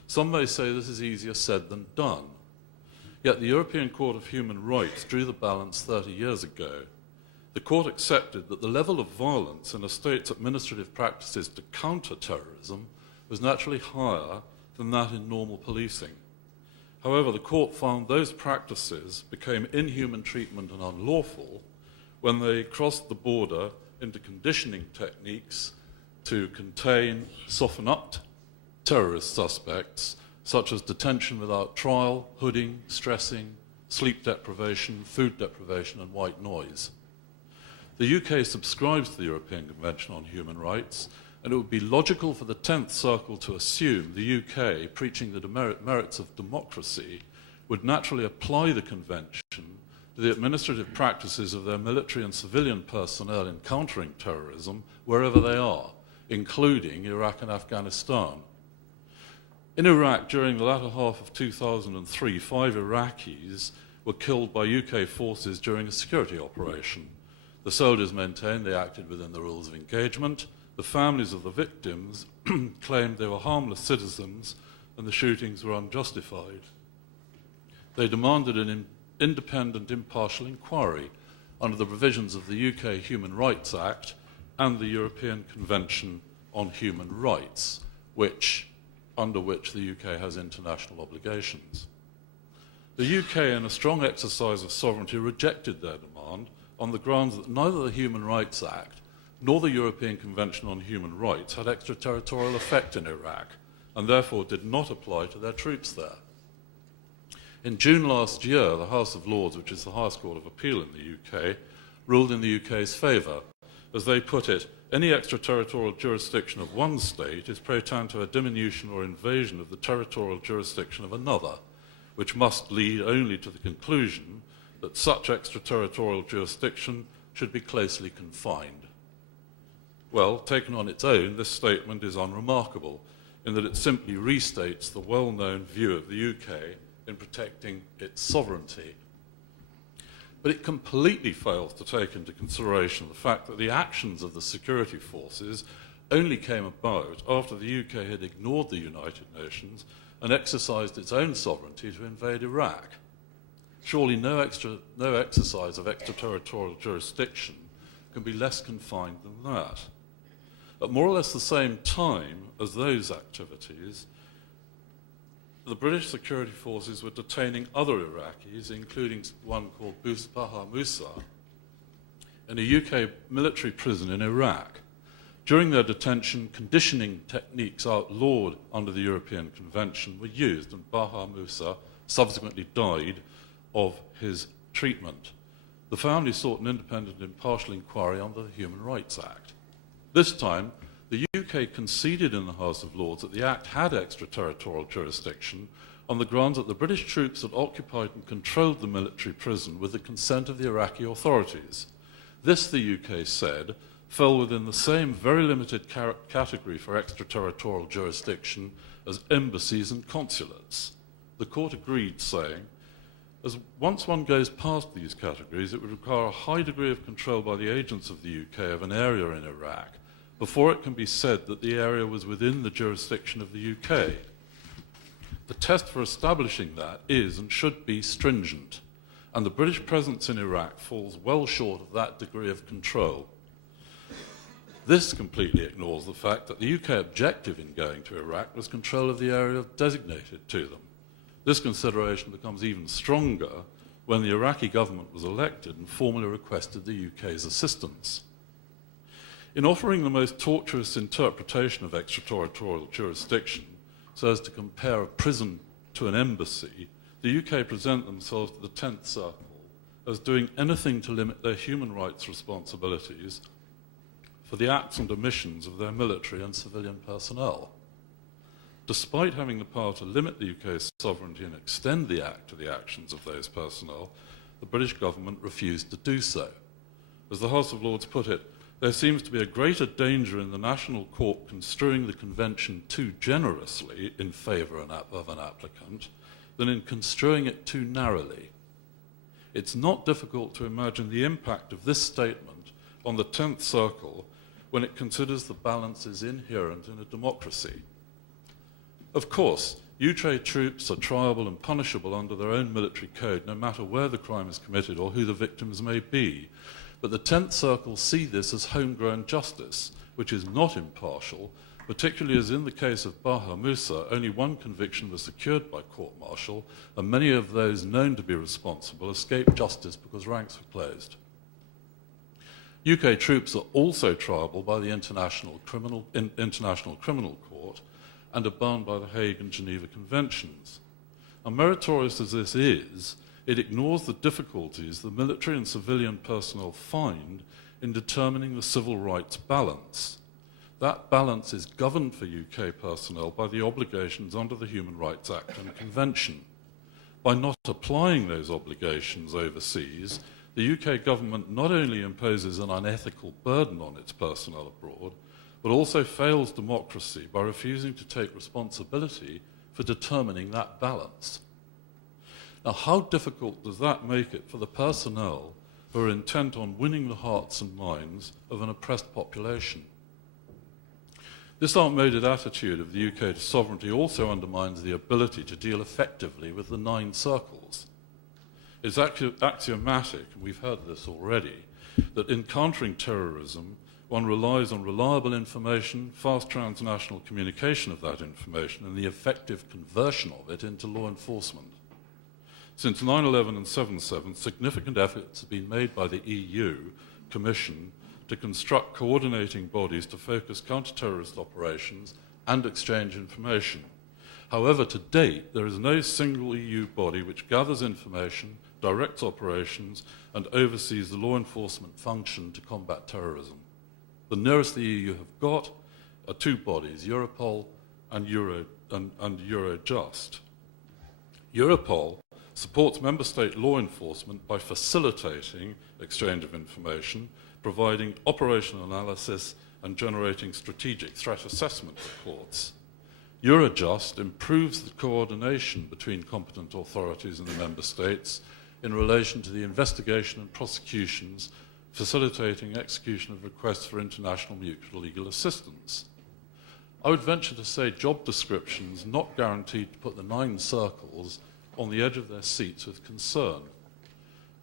Some may say this is easier said than done. Yet the European Court of Human Rights drew the balance 30 years ago. the court accepted that the level of violence in a state's administrative practices to counter terrorism was naturally higher than that in normal policing. However, the court found those practices became inhuman treatment and unlawful when they crossed the border into conditioning techniques to contain, soften up terrorist suspects, such as detention without trial, hooding, stressing, sleep deprivation, food deprivation, and white noise. The UK subscribes to the European Convention on Human Rights, and it would be logical for the 10th Circle to assume the UK, preaching the merits of democracy, would naturally apply the Convention to the administrative practices of their military and civilian personnel in countering terrorism wherever they are, including Iraq and Afghanistan. In Iraq, during the latter half of 2003, 5 Iraqis were killed by UK forces during a security operation. The soldiers maintained they acted within the rules of engagement. The families of the victims claimed they were harmless citizens and the shootings were unjustified. They demanded an independent, impartial inquiry under the provisions of the UK Human Rights Act and the European Convention on Human Rights, under which the UK has international obligations. The UK, in a strong exercise of sovereignty, rejected their demand on the grounds that neither the Human Rights Act nor the European Convention on Human Rights had extraterritorial effect in Iraq, and therefore did not apply to their troops there. In June last year, the House of Lords, which is the highest court of appeal in the UK, ruled in the UK's favour. As they put it, any extraterritorial jurisdiction of one state is pro tanto a diminution or invasion of the territorial jurisdiction of another, which must lead only to the conclusion that such extraterritorial jurisdiction should be closely confined. Well, taken on its own, this statement is unremarkable in that it simply restates the well-known view of the UK in protecting its sovereignty. But it completely fails to take into consideration the fact that the actions of the security forces only came about after the UK had ignored the United Nations and exercised its own sovereignty to invade Iraq. Surely no exercise of extraterritorial jurisdiction can be less confined than that. At more or less the same time as those activities, the British security forces were detaining other Iraqis, including one called Baha Musa, in a UK military prison in Iraq. During their detention, conditioning techniques outlawed under the European Convention were used, and Baha Musa subsequently died of his treatment. The family sought an independent, impartial inquiry under the Human Rights Act. This time, the UK conceded in the House of Lords that the Act had extraterritorial jurisdiction on the grounds that the British troops had occupied and controlled the military prison with the consent of the Iraqi authorities. This, the UK said, fell within the same very limited category for extraterritorial jurisdiction as embassies and consulates. The court agreed, saying, as once one goes past these categories, it would require a high degree of control by the agents of the UK of an area in Iraq before it can be said that the area was within the jurisdiction of the UK. The test for establishing that is and should be stringent, and the British presence in Iraq falls well short of that degree of control. This completely ignores the fact that the UK objective in going to Iraq was control of the area designated to them. This consideration becomes even stronger when the Iraqi government was elected and formally requested the UK's assistance. In offering the most tortuous interpretation of extraterritorial jurisdiction, so as to compare a prison to an embassy, the UK present themselves to the 10th Circle as doing anything to limit their human rights responsibilities for the acts and omissions of their military and civilian personnel. Despite having the power to limit the UK's sovereignty and extend the Act to the actions of those personnel, the British government refused to do so. As the House of Lords put it, there seems to be a greater danger in the National Court construing the Convention too generously in favour of an applicant than in construing it too narrowly. It's not difficult to imagine the impact of this statement on the 10th Circle when it considers the balances inherent in a democracy. Of course, UK troops are triable and punishable under their own military code, no matter where the crime is committed or who the victims may be. But the Tenth Circle see this as homegrown justice, which is not impartial, particularly as in the case of Baha Musa, only one conviction was secured by court-martial, and many of those known to be responsible escaped justice because ranks were closed. UK troops are also triable by the International Criminal Court and are bound by the Hague and Geneva Conventions. And meritorious as this is, it ignores the difficulties the military and civilian personnel find in determining the civil rights balance. That balance is governed for UK personnel by the obligations under the Human Rights Act and Convention. By not applying those obligations overseas, the UK government not only imposes an unethical burden on its personnel abroad, but also fails democracy by refusing to take responsibility for determining that balance. Now, how difficult does that make it for the personnel who are intent on winning the hearts and minds of an oppressed population? This outmoded attitude of the UK to sovereignty also undermines the ability to deal effectively with the 9 circles. It's axiomatic, and we've heard this already, that in countering terrorism, one relies on reliable information, fast transnational communication of that information, and the effective conversion of it into law enforcement. Since 9/11 and 7/7, significant efforts have been made by the EU Commission to construct coordinating bodies to focus counter-terrorist operations and exchange information. However, to date, there is no single EU body which gathers information, directs operations, and oversees the law enforcement function to combat terrorism. The nearest the EU have got are 2 bodies, Europol and Eurojust. Europol supports member state law enforcement by facilitating exchange of information, providing operational analysis, and generating strategic threat assessment reports. Eurojust improves the coordination between competent authorities in the member states in relation to the investigation and prosecutions, facilitating execution of requests for international mutual legal assistance. I would venture to say job descriptions not guaranteed to put the 9 circles on the edge of their seats with concern.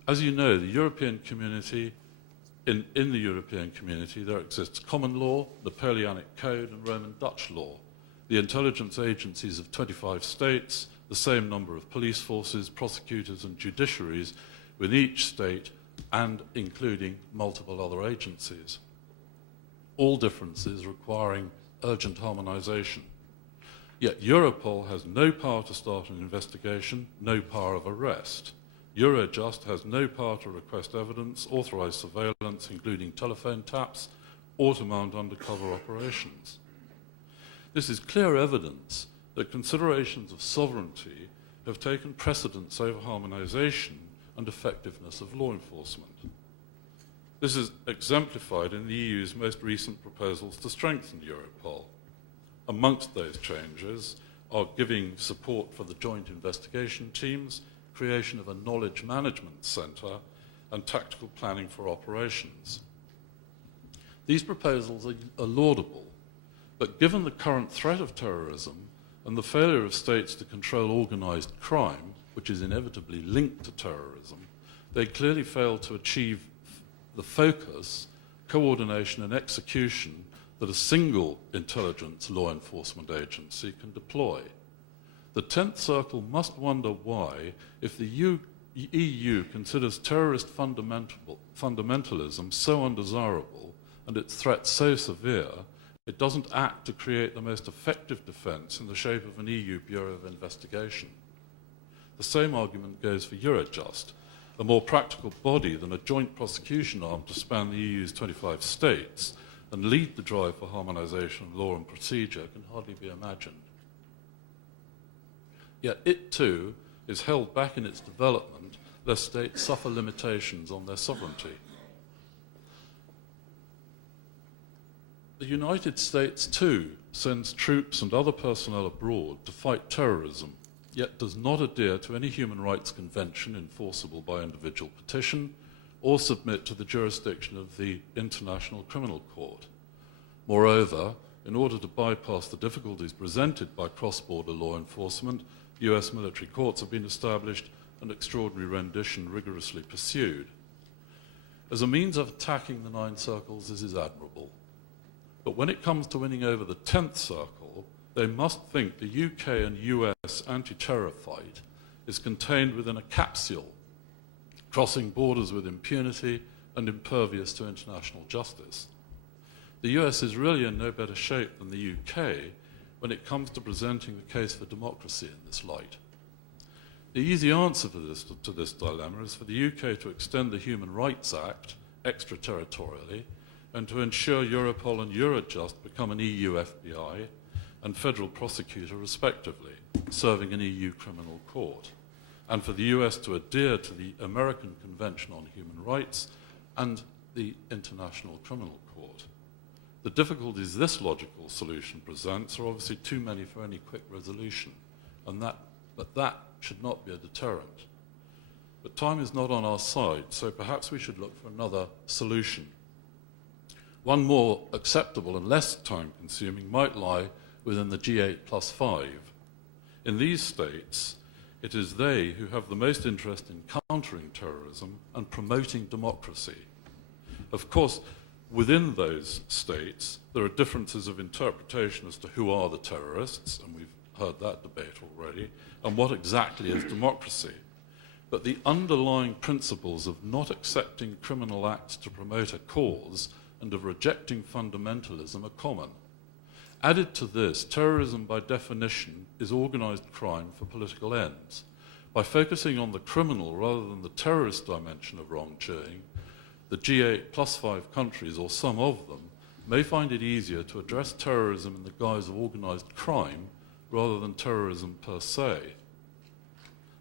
As you know, the European community, in the European community, there exists common law, the Napoleonic Code, and Roman Dutch law. The intelligence agencies of 25 states, the same number of police forces, prosecutors, and judiciaries, with each state and including multiple other agencies. All differences requiring urgent harmonization. Yet Europol has no power to start an investigation, no power of arrest. Eurojust has no power to request evidence, authorize surveillance, including telephone taps, or to mount undercover operations. This is clear evidence that considerations of sovereignty have taken precedence over harmonization and effectiveness of law enforcement. This is exemplified in the EU's most recent proposals to strengthen Europol. Amongst those changes are giving support for the joint investigation teams, creation of a knowledge management centre, and tactical planning for operations. These proposals are laudable, but given the current threat of terrorism and the failure of states to control organised crime, which is inevitably linked to terrorism, they clearly fail to achieve the focus, coordination, and execution that a single intelligence law enforcement agency can deploy. The 10th Circle must wonder why, if the EU considers terrorist fundamentalism so undesirable and its threat so severe, it doesn't act to create the most effective defence in the shape of an EU Bureau of Investigation. The same argument goes for Eurojust, a more practical body than a joint prosecution arm to span the EU's 25 states and lead the drive for harmonisation of law and procedure can hardly be imagined. Yet it too is held back in its development lest states suffer limitations on their sovereignty. The United States too sends troops and other personnel abroad to fight terrorism, yet does not adhere to any human rights convention enforceable by individual petition or submit to the jurisdiction of the International Criminal Court. Moreover, in order to bypass the difficulties presented by cross-border law enforcement, US military courts have been established and extraordinary rendition rigorously pursued. as a means of attacking the 9 circles, this is admirable. But when it comes to winning over the 10th circle, they must think the UK and US anti-terror fight is contained within a capsule, crossing borders with impunity and impervious to international justice. The US is really in no better shape than the UK when it comes to presenting the case for democracy in this light. The easy answer to this dilemma is for the UK to extend the Human Rights Act extraterritorially and to ensure Europol and Eurojust become an EU FBI and federal prosecutor respectively, serving an EU criminal court, and for the US to adhere to the American Convention on Human Rights and the International Criminal Court. The difficulties this logical solution presents are obviously too many for any quick resolution, but that should not be a deterrent. But time is not on our side, so perhaps we should look for another solution. One more acceptable and less time-consuming might lie within the G8+5. In these states, it is they who have the most interest in countering terrorism and promoting democracy. Of course, within those states, there are differences of interpretation as to who are the terrorists, and we've heard that debate already, and what exactly is democracy. But the underlying principles of not accepting criminal acts to promote a cause and of rejecting fundamentalism are common. Added to this, terrorism by definition is organized crime for political ends. By focusing on the criminal rather than the terrorist dimension of wrongdoing, the G8+5 countries, or some of them, may find it easier to address terrorism in the guise of organized crime rather than terrorism per se.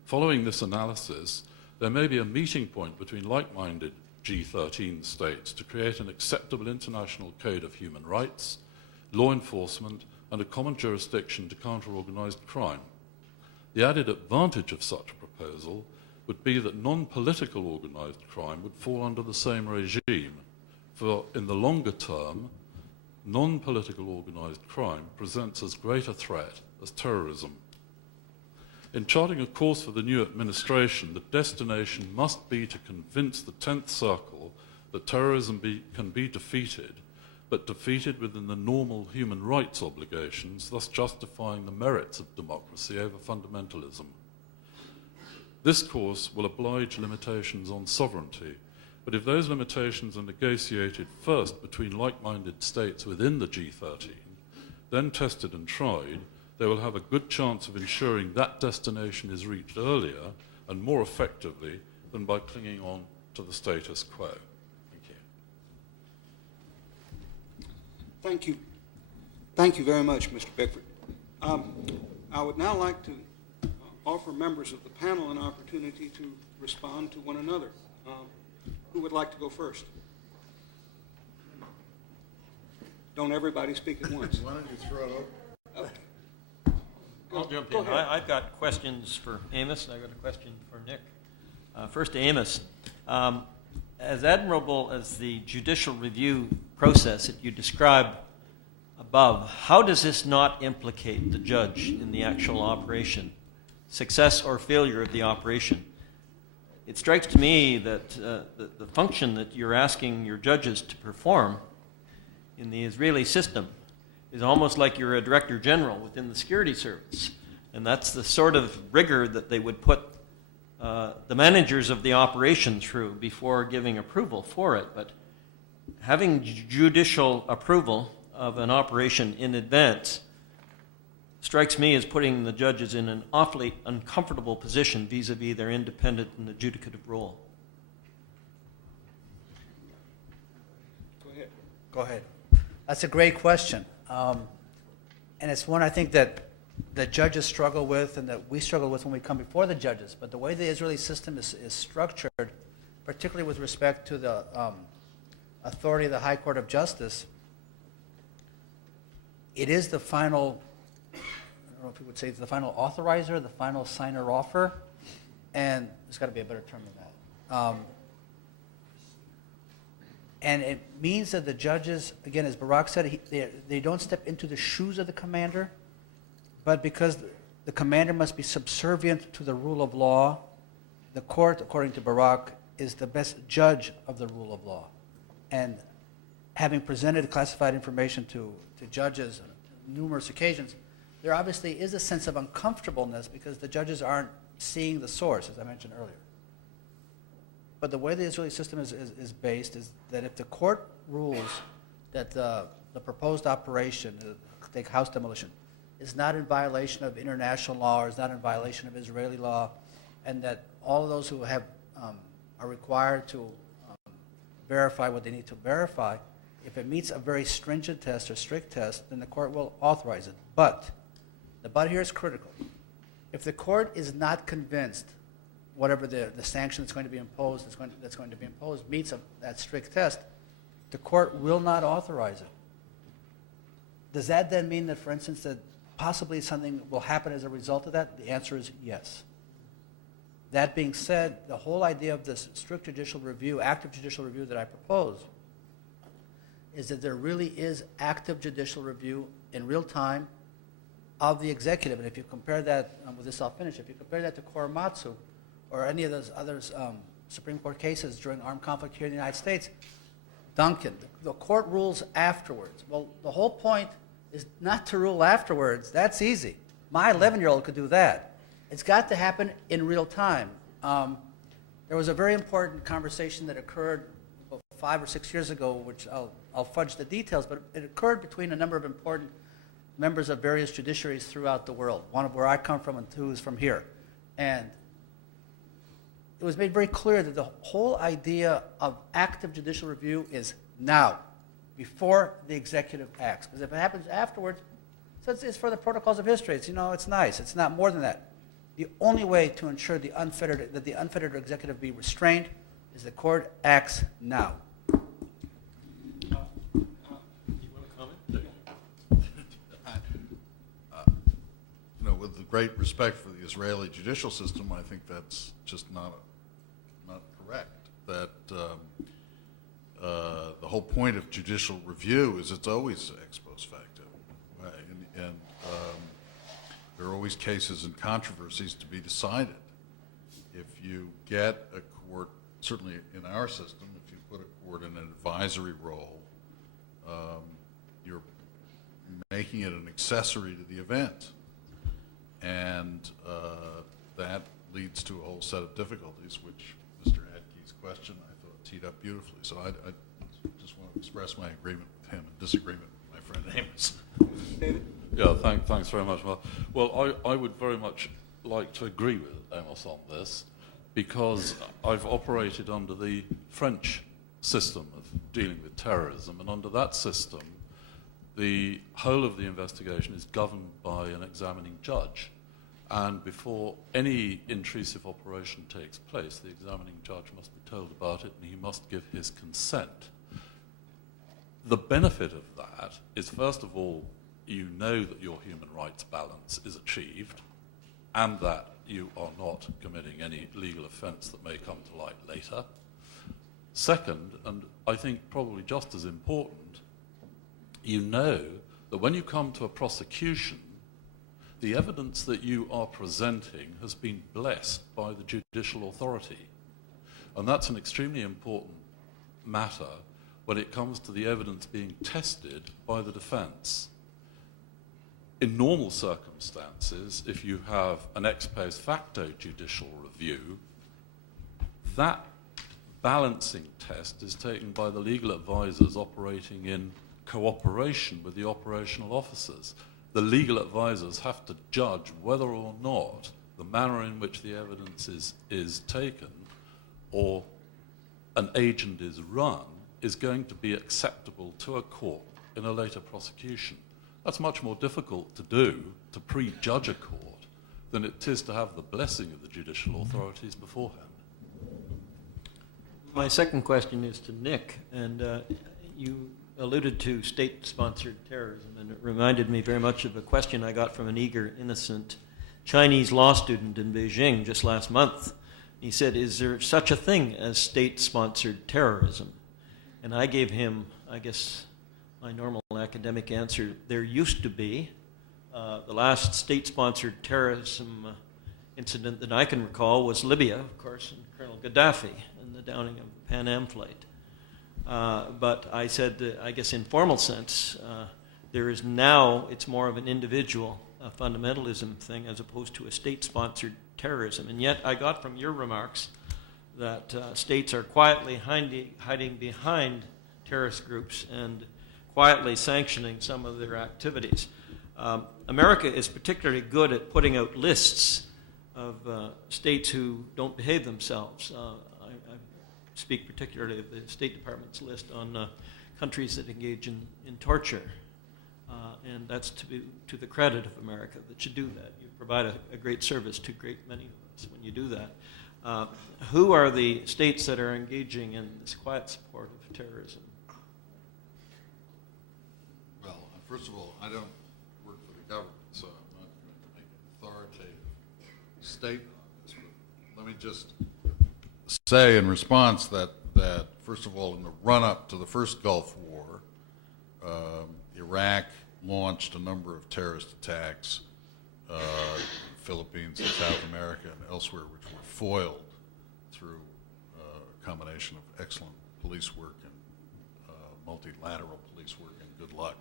Following this analysis, there may be a meeting point between like-minded G13 states to create an acceptable international code of human rights, law enforcement, and a common jurisdiction to counter organized crime. The added advantage of such a proposal would be that non-political organized crime would fall under the same regime, for in the longer term, non-political organized crime presents as great a threat as terrorism. In charting a course for the new administration, the destination must be to convince the 10th circle that terrorism can be defeated, but defeated within the normal human rights obligations, thus justifying the merits of democracy over fundamentalism. This course will oblige limitations on sovereignty, but if those limitations are negotiated first between like-minded states within the G13, then tested and tried, they will have a good chance of ensuring that destination is reached earlier and more effectively than by clinging on to the status quo. Thank you. Thank you. Thank you very much, Mr. Bickford. I would now like to offer members of the panel an opportunity to respond to one another. Who would like to go first? Don't everybody speak at once. Why don't you throw it over? Okay. I'll jump Go in. ahead. I've got questions for Amos, and I've got a question for Nick. First to Amos. As admirable as the judicial review process that you described above, how does this not implicate the judge in the actual operation, success or failure of the operation? It strikes to me that the function that you're asking your judges to perform in the Israeli system is almost like you're a director general within the security service. And that's the sort of rigor that they would put the managers of the operation through before giving approval for it. But having judicial approval of an operation in advance strikes me as putting the judges in an awfully uncomfortable position vis-a-vis their independent and adjudicative role. Go ahead. That's a great question. And it's one I think that the judges struggle with and that we struggle with when we come before the judges. But the way the Israeli system is structured, particularly with respect to the authority of the High Court of Justice, it is the final, I don't know if you would say it's the final authorizer, the final signer-offer, and there's got to be a better term than that. And it means that the judges, again, as Barak said, they don't step into the shoes of the commander, but because the commander must be subservient to the rule of law, the court, according to Barak, is the best judge of the rule of law. And having presented classified information to judges on numerous occasions, there obviously is a sense of uncomfortableness because the judges aren't seeing the source, as I mentioned earlier. But the way the Israeli system is based is that if the court rules that the proposed operation, take house demolition, is not in violation of international law or is not in violation of Israeli law, and that all of those who have are required to verify what they need to verify, if it meets a very stringent test or strict test, then the court will authorize it. But the but here is critical. If the court is not convinced whatever the sanction that's going to be imposed meets that strict test, the court will not authorize it. Does that then mean that, for instance, that possibly something will happen as a result of that? The answer is yes. That being said, the whole idea of this strict judicial review, active judicial review that I propose, is that there really is active judicial review in real time of the executive. And if you compare that, with this I'll finish, if you compare that to Korematsu or any of those other Supreme Court cases during armed conflict here in the United States, Duncan, the court rules afterwards. Well, the whole point is not to rule afterwards. That's easy. My 11-year-old could do that. It's got to happen in real time. There was a very important conversation that occurred 5 or 6 years ago, which I'll fudge the details, but it occurred between a number of important members of various judiciaries throughout the world, one of where I come from and two is from here. And it was made very clear that the whole idea of active judicial review is now, before the executive acts. Because if it happens afterwards, so it's for the protocols of history. It's, it's nice. It's not more than that. The only way to ensure that the unfettered executive be restrained is the court acts now. You want to comment? With the great respect for the Israeli judicial system, I think that's just not correct. That the whole point of judicial review is it's always ex post facto, right? And there are always cases and controversies to be decided. If you get a court, certainly in our system, if you put a court in an advisory role, you're making it an accessory to the event. And that leads to a whole set of difficulties, which Mr. Atkey's question, I thought, teed up beautifully. So I just want to express my agreement with him and disagreement with my friend Amos. David? Yeah, thanks very much, Mark. Well, I would very much like to agree with Amos on this, because I've operated under the French system of dealing with terrorism, and under that system, the whole of the investigation is governed by an examining judge. And before any intrusive operation takes place, the examining judge must be told about it and he must give his consent. The benefit of that is, first of all, you know that your human rights balance is achieved and that you are not committing any legal offence that may come to light later. Second, and I think probably just as important, you know that when you come to a prosecution, the evidence that you are presenting has been blessed by the judicial authority. And that's an extremely important matter when it comes to the evidence being tested by the defence. In normal circumstances, if you have an ex post facto judicial review, that balancing test is taken by the legal advisors operating in cooperation with the operational officers. The legal advisors have to judge whether or not the manner in which the evidence is taken or an agent is run is going to be acceptable to a court in a later prosecution. That's much more difficult to do, to prejudge a court, than it is to have the blessing of the judicial authorities beforehand. My second question is to Nick, and you alluded to state-sponsored terrorism, and it reminded me very much of a question I got from an eager, innocent Chinese law student in Beijing just last month. He said, "Is there such a thing as state-sponsored terrorism?" And I gave him, I guess, my normal academic answer: there used to be. The last state-sponsored terrorism incident that I can recall was Libya, of course, and Colonel Gaddafi and the downing of the Pan Am flight. But I said, I guess in formal sense, there is now, it's more of an individual fundamentalism thing as opposed to a state-sponsored terrorism. And yet I got from your remarks that states are quietly hiding behind terrorist groups and quietly sanctioning some of their activities. America is particularly good at putting out lists of states who don't behave themselves. I speak particularly of the State Department's list on countries that engage in torture. And that's to the credit of America that you do that. You provide a great service to a great many of us when you do that. Who are the states that are engaging in this quiet support of terrorism? Well, first of all, I don't work for the government, so I'm not going to make an authoritative statement on this. But let me just say in response that first of all, in the run-up to the first Gulf War, Iraq launched a number of terrorist attacks in the Philippines and South America and elsewhere, which were foiled through a combination of excellent police work and multilateral police work and good luck.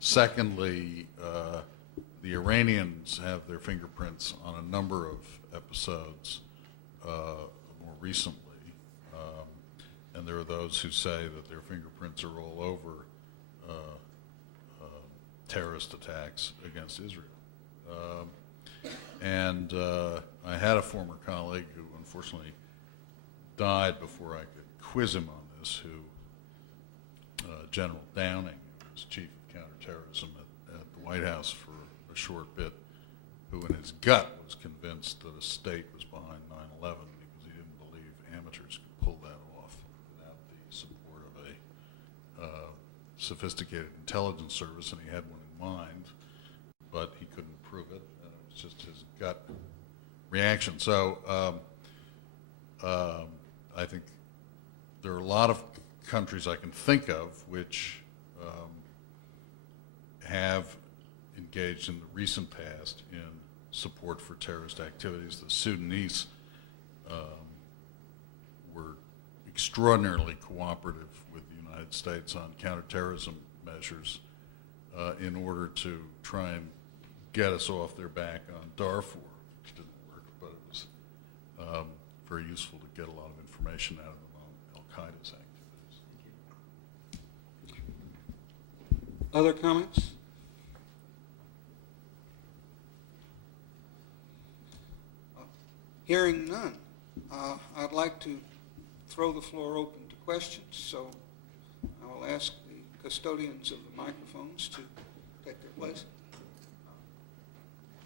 Secondly, the Iranians have their fingerprints on a number of episodes more recently, and there are those who say that their fingerprints are all over terrorist attacks against Israel. And I had a former colleague who unfortunately died before I could quiz him on this, General Downing, who was chief of counterterrorism at the White House for a short bit, who in his gut was convinced that a state was behind 9/11 because he didn't believe amateurs could pull that off without the support of a sophisticated intelligence service, and he had one in mind, but he couldn't prove it, and it was just his gut reaction. So I think there are a lot of countries I can think of which have engaged in the recent past in support for terrorist activities. The Sudanese were extraordinarily cooperative with the United States on counterterrorism measures in order to try and get us off their back on Darfur, which didn't work, but it was very useful to get a lot of information out of them on Al-Qaeda's activities. Other comments? Hearing none, I'd like to throw the floor open to questions, so I will ask the custodians of the microphones to take their place.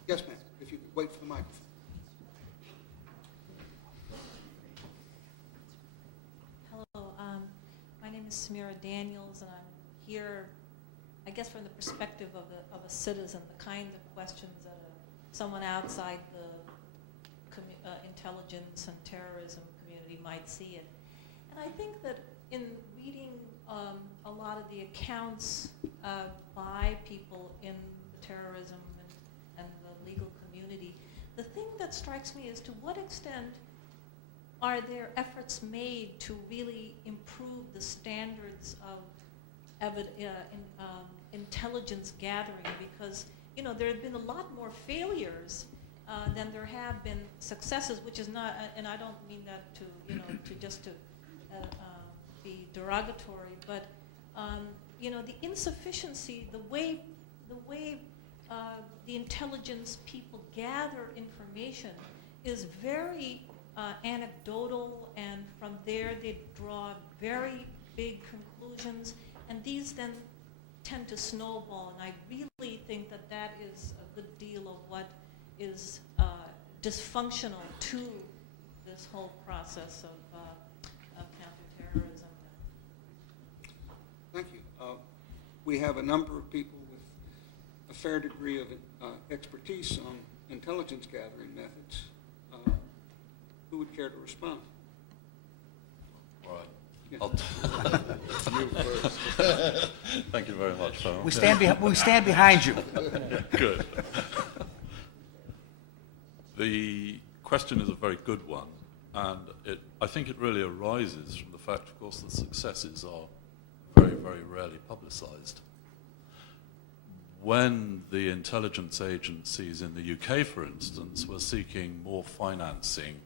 Yes, ma'am, if you could wait for the microphone. Hello, my name is Samira Daniels, and I'm here, I guess, from the perspective of a citizen, the kinds of questions that someone outside the intelligence and terrorism community might see it. And I think that in reading a lot of the accounts by people in the terrorism and the legal community, the thing that strikes me is to what extent are there efforts made to really improve the standards of intelligence gathering? Because, you know, there have been a lot more failures than there have been successes, which is not, and I don't mean that to, you know, to be derogatory, but you know, the insufficiency, the way the intelligence people gather information is very anecdotal, and from there they draw very big conclusions, and these then tend to snowball, and I really think that that is a good deal of what is dysfunctional to this whole process of counterterrorism. Thank you. We have a number of people with a fair degree of expertise on intelligence gathering methods. Who would care to respond? All right. Yeah. You first. Thank you very much, Farrell. We stand behind you. Good. the question is a very good one, and I think it really arises from the fact, of course, that successes are very, very rarely publicised. When the intelligence agencies in the UK, for instance, were seeking more financing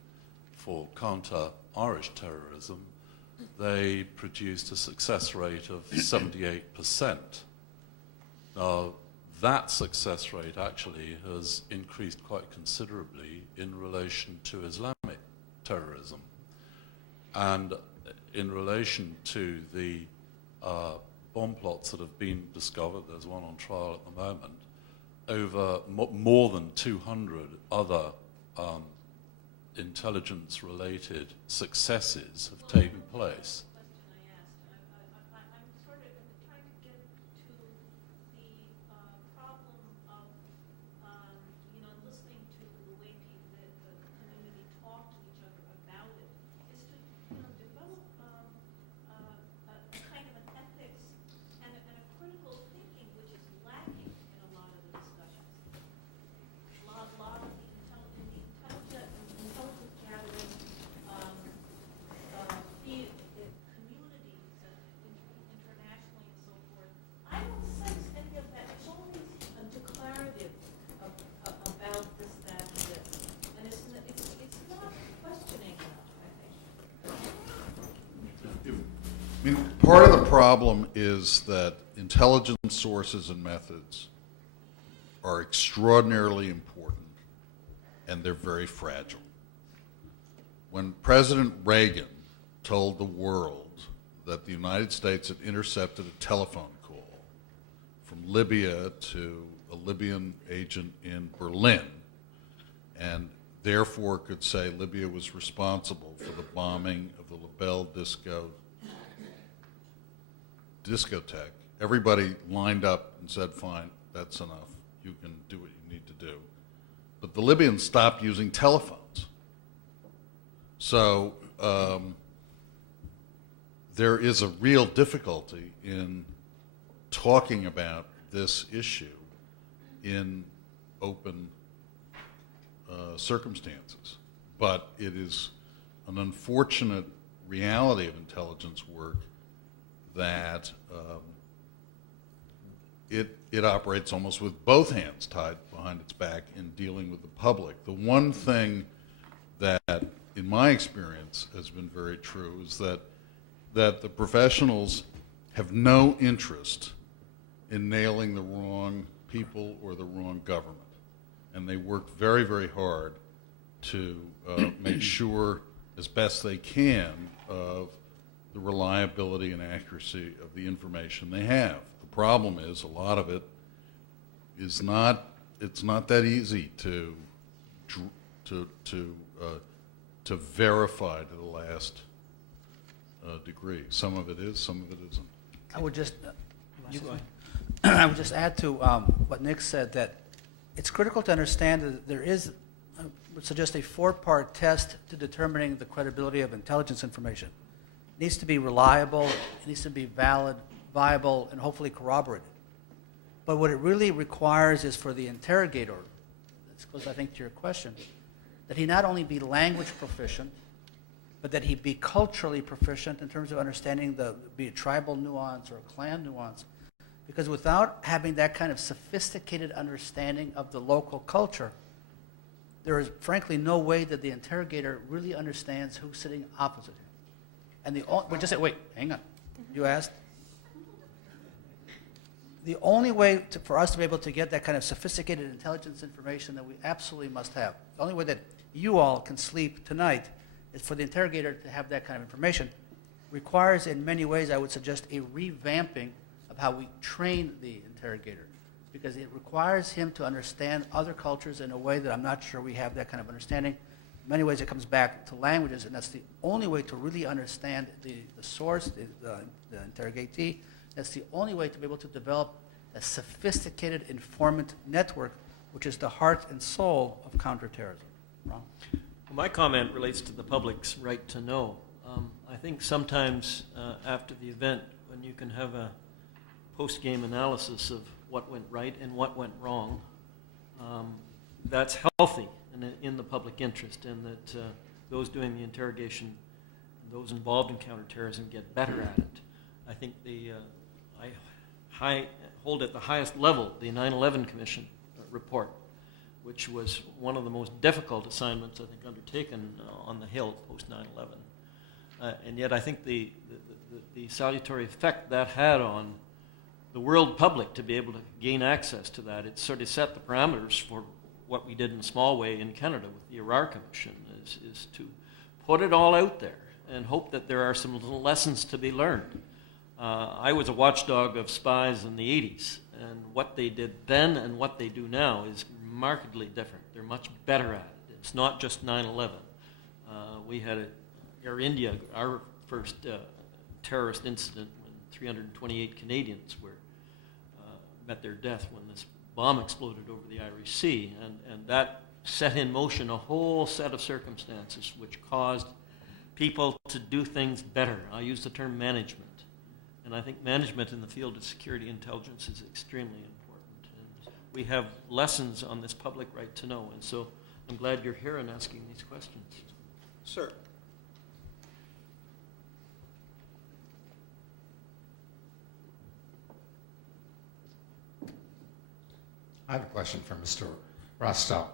for counter-Irish terrorism, they produced a success rate of 78%. Now, that success rate actually has increased quite considerably in relation to Islamic terrorism. And in relation to the bomb plots that have been discovered, there's one on trial at the moment, over more than 200 other intelligence-related successes have taken place. I mean, part of the problem is that intelligence sources and methods are extraordinarily important, and they're very fragile. When President Reagan told the world that the United States had intercepted a telephone call from Libya to a Libyan agent in Berlin, and therefore could say Libya was responsible for the bombing of the La Belle discotheque, everybody lined up and said, fine, that's enough. You can do what you need to do. But the Libyans stopped using telephones. So there is a real difficulty in talking about this issue in open circumstances. But it is an unfortunate reality of intelligence work that it operates almost with both hands tied behind its back in dealing with the public. The one thing that, in my experience, has been very true is that the professionals have no interest in nailing the wrong people or the wrong government. And they work very, very hard to make sure, as best they can, of the reliability and accuracy of the information they have. The problem is a lot of it is it's not that easy to verify to the last degree. Some of it is, some of it isn't. I would just add to what Nick said, that it's critical to understand that there is, I would suggest, a four-part test to determining the credibility of intelligence information. It needs to be reliable, it needs to be valid, viable, and hopefully corroborated. But what it really requires is for the interrogator, this goes, I think, to your question, that he not only be language proficient, but that he be culturally proficient in terms of understanding be it tribal nuance or clan nuance. Because without having that kind of sophisticated understanding of the local culture, there is frankly no way that the interrogator really understands who's sitting opposite him. And wait, hang on. You asked? The only way for us to be able to get that kind of sophisticated intelligence information that we absolutely must have, the only way that you all can sleep tonight is for the interrogator to have that kind of information, requires in many ways, I would suggest, a revamping of how we train the interrogator, because it requires him to understand other cultures in a way that I'm not sure we have that kind of understanding. In many ways it comes back to languages, and that's the only way to really understand the source, the interrogatee. That's the only way to be able to develop a sophisticated informant network, which is the heart and soul of counterterrorism. Ron? Well, my comment relates to the public's right to know. I think sometimes after the event, when you can have a post-game analysis of what went right and what went wrong, that's healthy and in the public interest, and that those doing the interrogation, those involved in counterterrorism, get better at it. I think I hold at the highest level the 9/11 Commission report, which was one of the most difficult assignments I think undertaken on the Hill post 9/11. And yet I think the salutary effect that had on the world public to be able to gain access to that, it sort of set the parameters for what we did in a small way in Canada with the Arar Commission, is to put it all out there and hope that there are some little lessons to be learned. I was a watchdog of spies in the 80s, and what they did then and what they do now is markedly different. They're much better at it. It's not just 9/11. We had Air India, our first terrorist incident when 328 Canadians met their death when this bomb exploded over the Irish Sea, and that set in motion a whole set of circumstances which caused people to do things better. I use the term management. And I think management in the field of security intelligence is extremely important. And we have lessons on this public right to know. And so I'm glad you're here and asking these questions. Sir. I have a question for Mr. Rostow.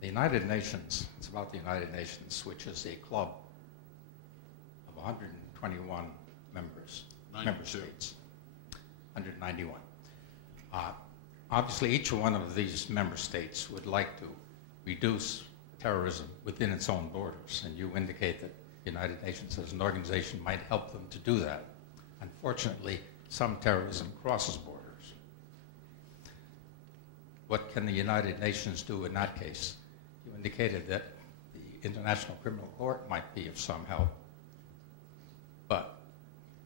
The United Nations, it's about the United Nations, which is a club of 121 member states, 191. Obviously, each one of these member states would like to reduce terrorism within its own borders, and you indicate that the United Nations as an organization might help them to do that. Unfortunately, some terrorism crosses borders. What can the United Nations do in that case? You indicated that the International Criminal Court might be of some help, but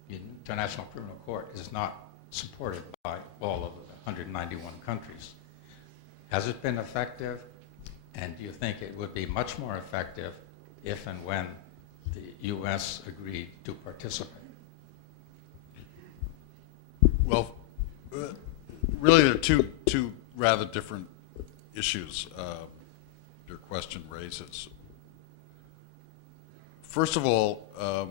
the International Criminal Court is not supported by all of the 191 countries. Has it been effective? And do you think it would be much more effective if and when the U.S. agreed to participate? Well, really there are two rather different issues your question raises. First of all, the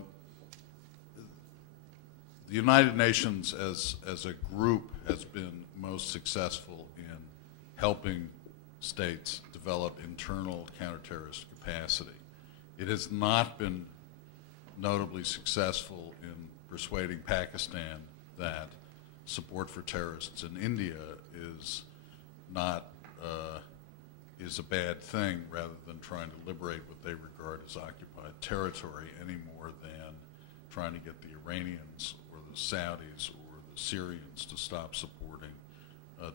United Nations as a group has been most successful in helping states develop internal counterterrorist capacity. It has not been notably successful in persuading Pakistan that support for terrorists in India is not is a bad thing, rather than trying to liberate what they regard as occupied territory, any more than trying to get the Iranians or the Saudis or the Syrians to stop supporting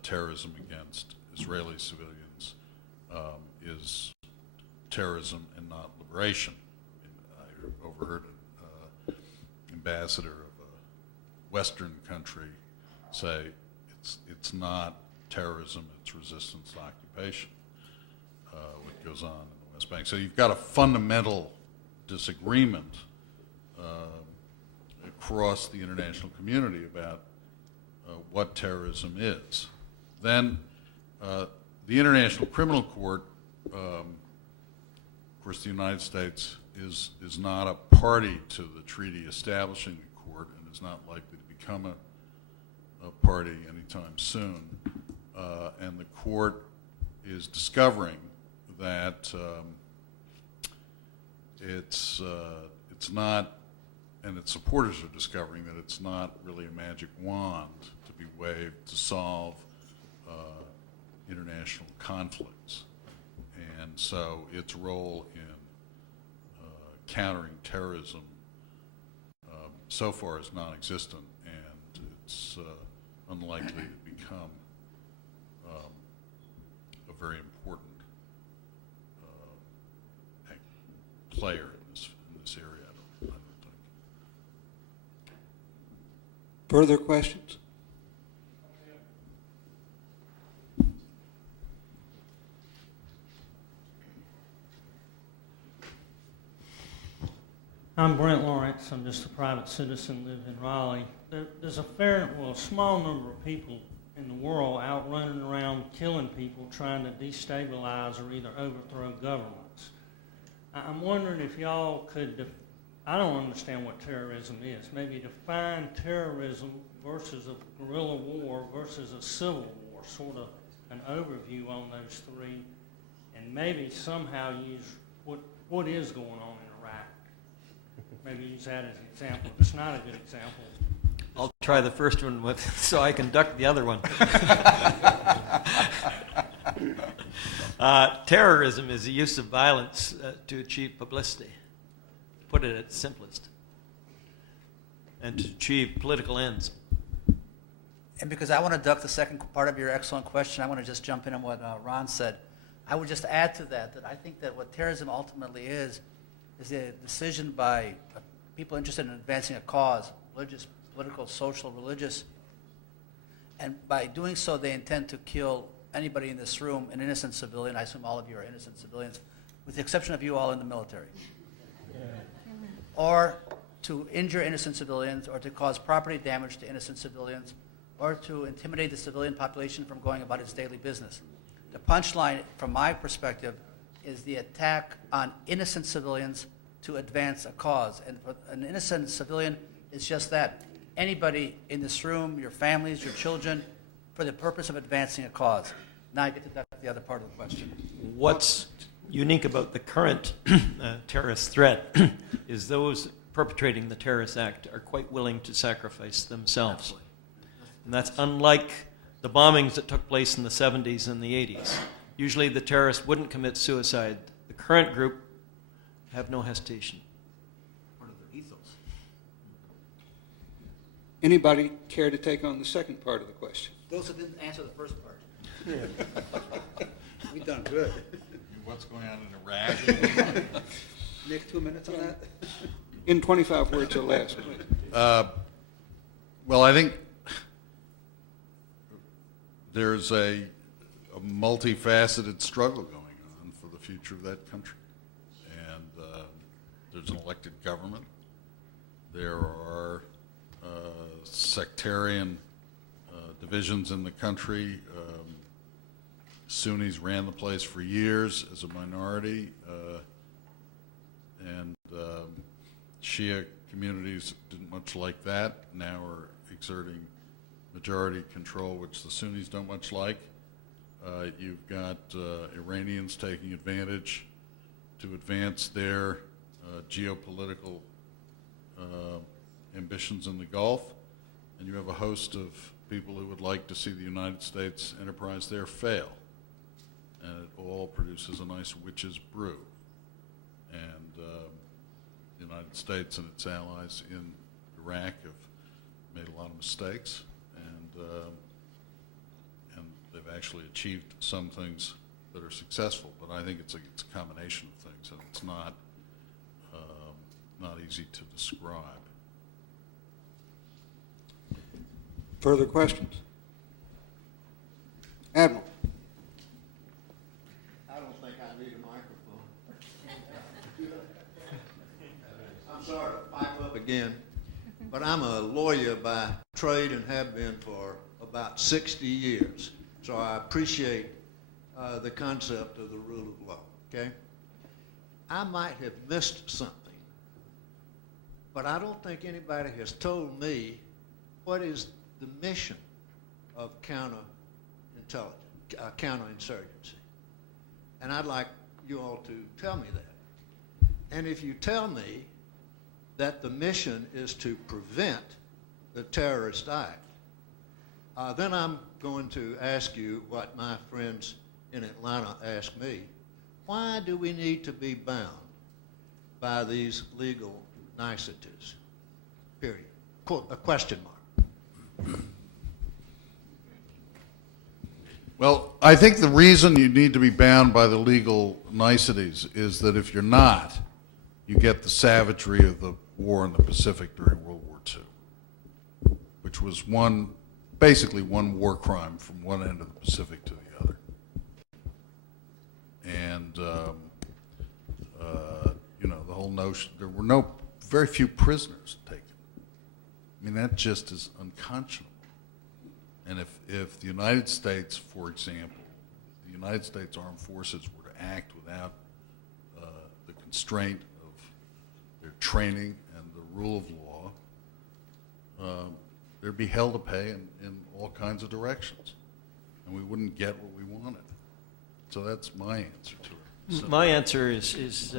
terrorism against Israeli civilians is terrorism and not liberation. I overheard an ambassador of a Western country say it's not terrorism, it's resistance to occupation, what goes on in the West Bank. So you've got a fundamental disagreement across the international community about what terrorism is. Then the International Criminal Court, of course the United States is not a party to the treaty establishing the court and is not likely to become a party anytime soon. And the court is discovering that it's not, and its supporters are discovering that it's not really a magic wand to be waved to solve international conflicts. And so its role in countering terrorism so far is non-existent, and it's unlikely to become a very important player in this area, I don't think. Further questions? I'm Brent Lawrence. I'm just a private citizen, live in Raleigh. There's a small number of people in the world out running around killing people, trying to destabilize or either overthrow governments. I'm wondering if y'all could, I don't understand what terrorism is, maybe define terrorism versus a guerrilla war versus a civil war, sort of an overview on those three, and maybe somehow use what is going on in Iraq. Maybe use that as an example. If it's not a good example, I'll try the first one so I can duck the other one. Terrorism is the use of violence to achieve publicity, to put it at its simplest, and to achieve political ends. And because I want to duck the second part of your excellent question, I want to just jump in on what Ron said. I would just add to that I think that what terrorism ultimately is a decision by people interested in advancing a cause, religious, political, social, religious, and by doing so they intend to kill anybody in this room, an innocent civilian. I assume all of you are innocent civilians, with the exception of you all in the military. Or to injure innocent civilians, or to cause property damage to innocent civilians, or to intimidate the civilian population from going about its daily business. The punchline, from my perspective, is the attack on innocent civilians to advance a cause. And for an innocent civilian is just that. Anybody in this room, your families, your children, for the purpose of advancing a cause. Now I get to duck the other part of the question. What's unique about the current terrorist threat is those perpetrating the terrorist act are quite willing to sacrifice themselves. Absolutely. And that's unlike the bombings that took place in the 70s and the 80s. Usually the terrorists wouldn't commit suicide. The current group have no hesitation. Part of their ethos. Anybody care to take on the second part of the question? Those who didn't answer the first part. We've done good. What's going on in Iraq? Nick, 2 minutes on that? In 25 words or less, please. Well, I think there's a multifaceted struggle going on for the future of that country. And there's an elected government. There are sectarian divisions in the country. Sunnis ran the place for years as a minority, and Shia communities didn't much like that. Now are exerting majority control, which the Sunnis don't much like. You've got Iranians taking advantage to advance their geopolitical ambitions in the Gulf, and you have a host of people who would like to see the United States enterprise there fail. And it all produces a nice witch's brew. And the United States and its allies in Iraq have made a lot of mistakes, and they've actually achieved some things that are successful. But I think it's a combination of things, and it's not easy to describe. Further questions? Admiral. I don't think I need a microphone. I'm sorry to pipe up again, but I'm a lawyer by trade and have been for about 60 years. So I appreciate the concept of the rule of law, okay? I might have missed something, but I don't think anybody has told me what is the mission of counterinsurgency. And I'd like you all to tell me that. And if you tell me that the mission is to prevent the terrorist act, then I'm going to ask you what my friends in Atlanta asked me. Why do we need to be bound by these legal niceties? Period. A question mark. Well, I think the reason you need to be bound by the legal niceties is that if you're not, you get the savagery of the war in the Pacific during World War II, which was basically one war crime from one end of the Pacific to the other. And, the whole notion, there were very few prisoners taken. I mean, that just is unconscionable. And if the United States, for example, the United States Armed Forces were to act without the constraint of their training and the rule of law, there'd be hell to pay in all kinds of directions, and we wouldn't get what we wanted. So that's my answer to it. So My answer is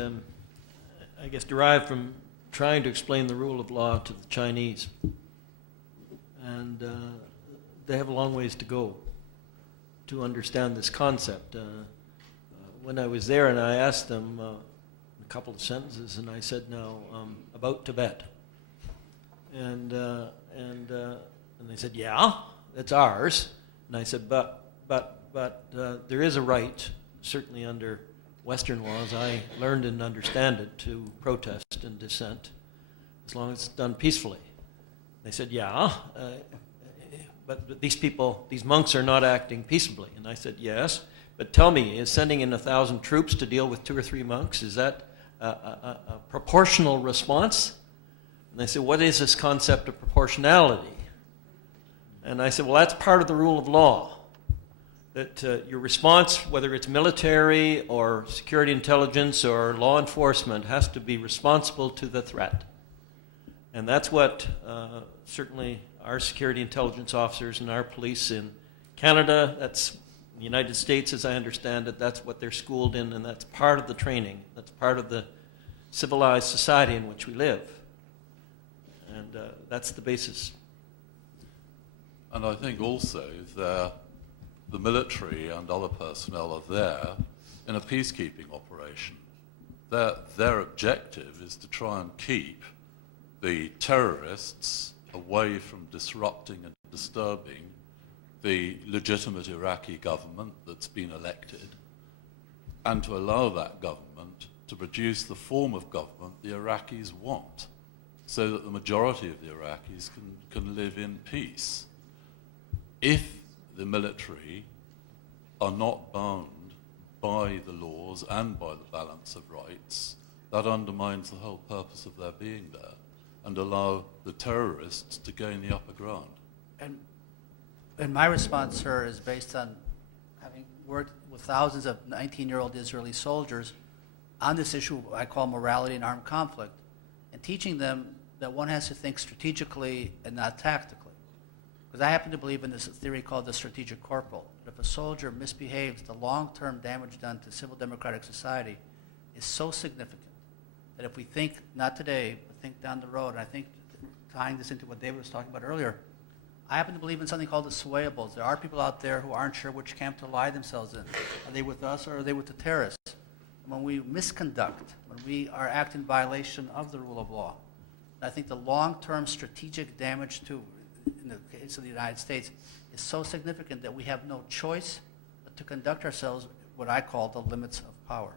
I guess, derived from trying to explain the rule of law to the Chinese. And they have a long ways to go to understand this concept. When I was there and I asked them a couple of sentences, and I said, now, about Tibet. And they said, yeah, it's ours. And I said, but there is a right, certainly under Western laws, I learned and understand it, to protest and dissent, as long as it's done peacefully. They said, yeah, but these people, these monks are not acting peaceably. And I said, yes, but tell me, is sending in 1,000 troops to deal with 2 or 3 monks, is that a proportional response? And they said, what is this concept of proportionality? And I said, well, that's part of the rule of law, that your response, whether it's military or security intelligence or law enforcement, has to be responsible to the threat. And that's what certainly our security intelligence officers and our police in Canada, that's the United States as I understand it, that's what they're schooled in, and that's part of the training. That's part of the civilized society in which we live. And that's the basis. And I think also that the military and other personnel are there in a peacekeeping operation. Their objective is to try and keep the terrorists away from disrupting and disturbing the legitimate Iraqi government that's been elected, and to allow that government to produce the form of government the Iraqis want, so that the majority of the Iraqis can live in peace. If the military are not bound by the laws and by the balance of rights, that undermines the whole purpose of their being there and allow the terrorists to gain the upper ground. And my response, sir, is based on having worked with thousands of 19-year-old Israeli soldiers on this issue I call morality and armed conflict, and teaching them that one has to think strategically and not tactically. Because I happen to believe in this theory called the strategic corporal. That if a soldier misbehaves, the long-term damage done to civil democratic society is so significant that if we think, not today, but think down the road, and I think tying this into what David was talking about earlier, I happen to believe in something called the swayables. There are people out there who aren't sure which camp to lie themselves in. Are they with us or are they with the terrorists? When we misconduct, when we are acting in violation of the rule of law, I think the long-term strategic damage to, in the case of the United States, is so significant that we have no choice but to conduct ourselves what I call the limits of power.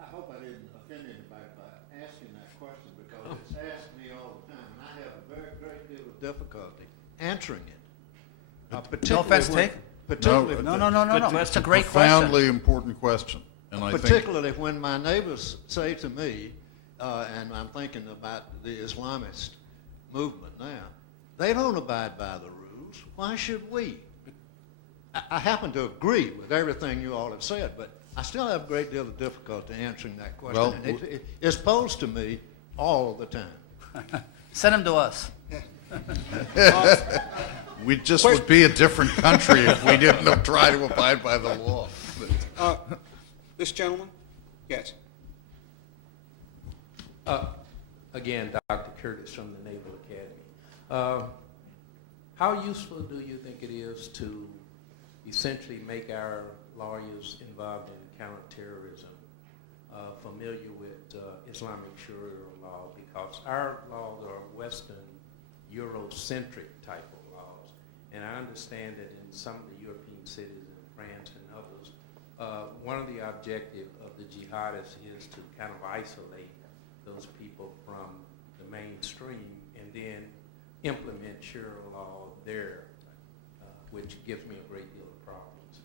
I hope I didn't offend anybody by asking that question, because it's asked me all the time, and I have a very great deal of difficulty answering it. No offense taken. Particularly, No. It's a great Profoundly question. important question. And I think particularly when my neighbors say to me, and I'm thinking about the Islamist movement now, they don't abide by the rules. Why should we? I happen to agree with everything you all have said, but I still have a great deal of difficulty answering that question. Well, and it's posed to me all the time. Send them to us. we just would be a different country if we didn't try to abide by the law. This gentleman? Yes. Again, Dr. Curtis from the Naval Academy. How useful do you think it is to essentially make our lawyers involved in counterterrorism familiar with Islamic Sharia law? Because our laws are Western, Eurocentric type of laws. And I understand that in some of the European cities, in France and others, one of the objectives of the jihadists is to kind of isolate those people from the mainstream and then implement Sharia law there, which gives me a great deal of problems.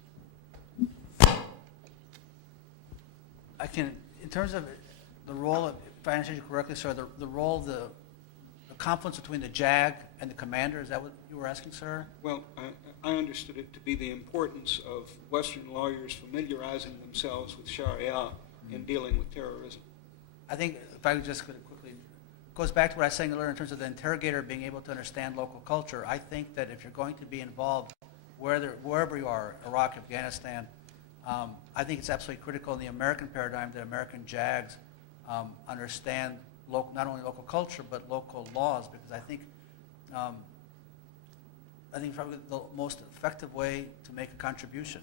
I can, in terms of the role of, if I understand you correctly, sir, the role of the confluence between the JAG and the commander? Is that what you were asking, sir? Well, I understood it to be the importance of Western lawyers familiarizing themselves with Sharia in dealing with terrorism. I think, if I could just quickly, it goes back to what I was saying earlier in terms of the interrogator being able to understand local culture. I think that if you're going to be involved wherever you are, Iraq, Afghanistan, I think it's absolutely critical in the American paradigm that American JAGs understand not only local culture but local laws, because I think probably the most effective way to make a contribution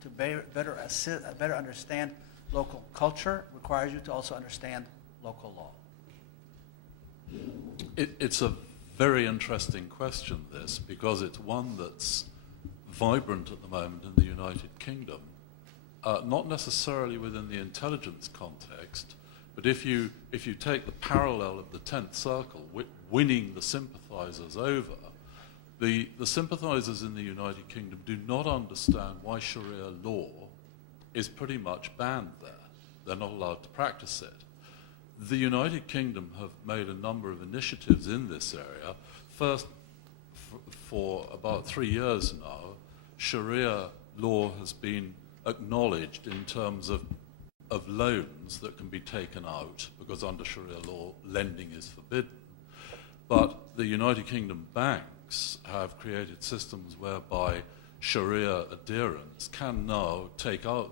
to better understand local culture requires you to also understand local law. It's a very interesting question, this, because it's one that's vibrant at the moment in the United Kingdom, not necessarily within the intelligence context, but if you take the parallel of the 10th Circle, winning the sympathizers over, the sympathizers in the United Kingdom do not understand why Sharia law is pretty much banned there. They're not allowed to practice it. The United Kingdom have made a number of initiatives in this area. First, for about 3 years now, Sharia law has been acknowledged in terms of loans that can be taken out, because under Sharia law, lending is forbidden. But the United Kingdom banks have created systems whereby Sharia adherents can now take out,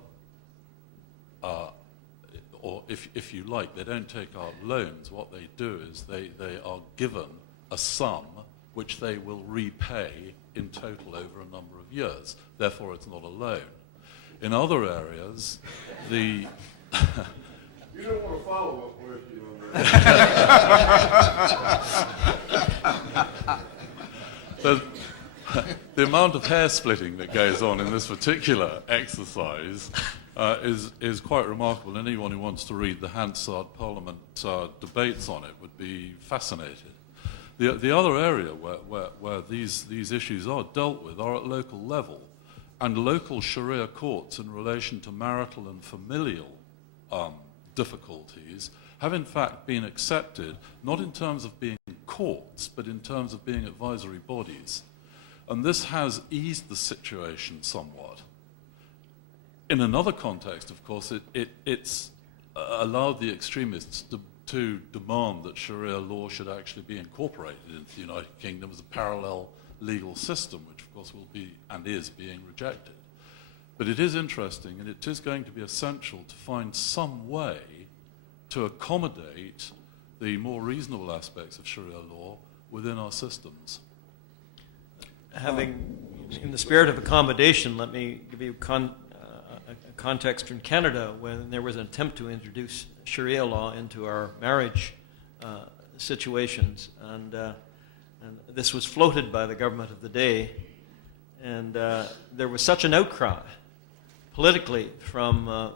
or if you like, they don't take out loans. What they do is they are given a sum which they will repay in total over a number of years. Therefore, it's not a loan. In other areas, the... You don't want to follow up with you on that. The amount of hair splitting that goes on in this particular exercise is quite remarkable. Anyone who wants to read the Hansard Parliament debates on it would be fascinated. The other area where these issues are dealt with are at local level, and local Sharia courts in relation to marital and familial difficulties have in fact been accepted, not in terms of being courts, but in terms of being advisory bodies. And this has eased the situation somewhat. In another context, of course, it's allowed the extremists to demand that Sharia law should actually be incorporated into the United Kingdom as a parallel legal system, which of course will be and is being rejected. But it is interesting, and it is going to be essential to find some way to accommodate the more reasonable aspects of Sharia law within our systems. In the spirit of accommodation, let me give you a context from Canada when there was an attempt to introduce Sharia law into our marriage situations, and this was floated by the government of the day, and there was such an outcry politically from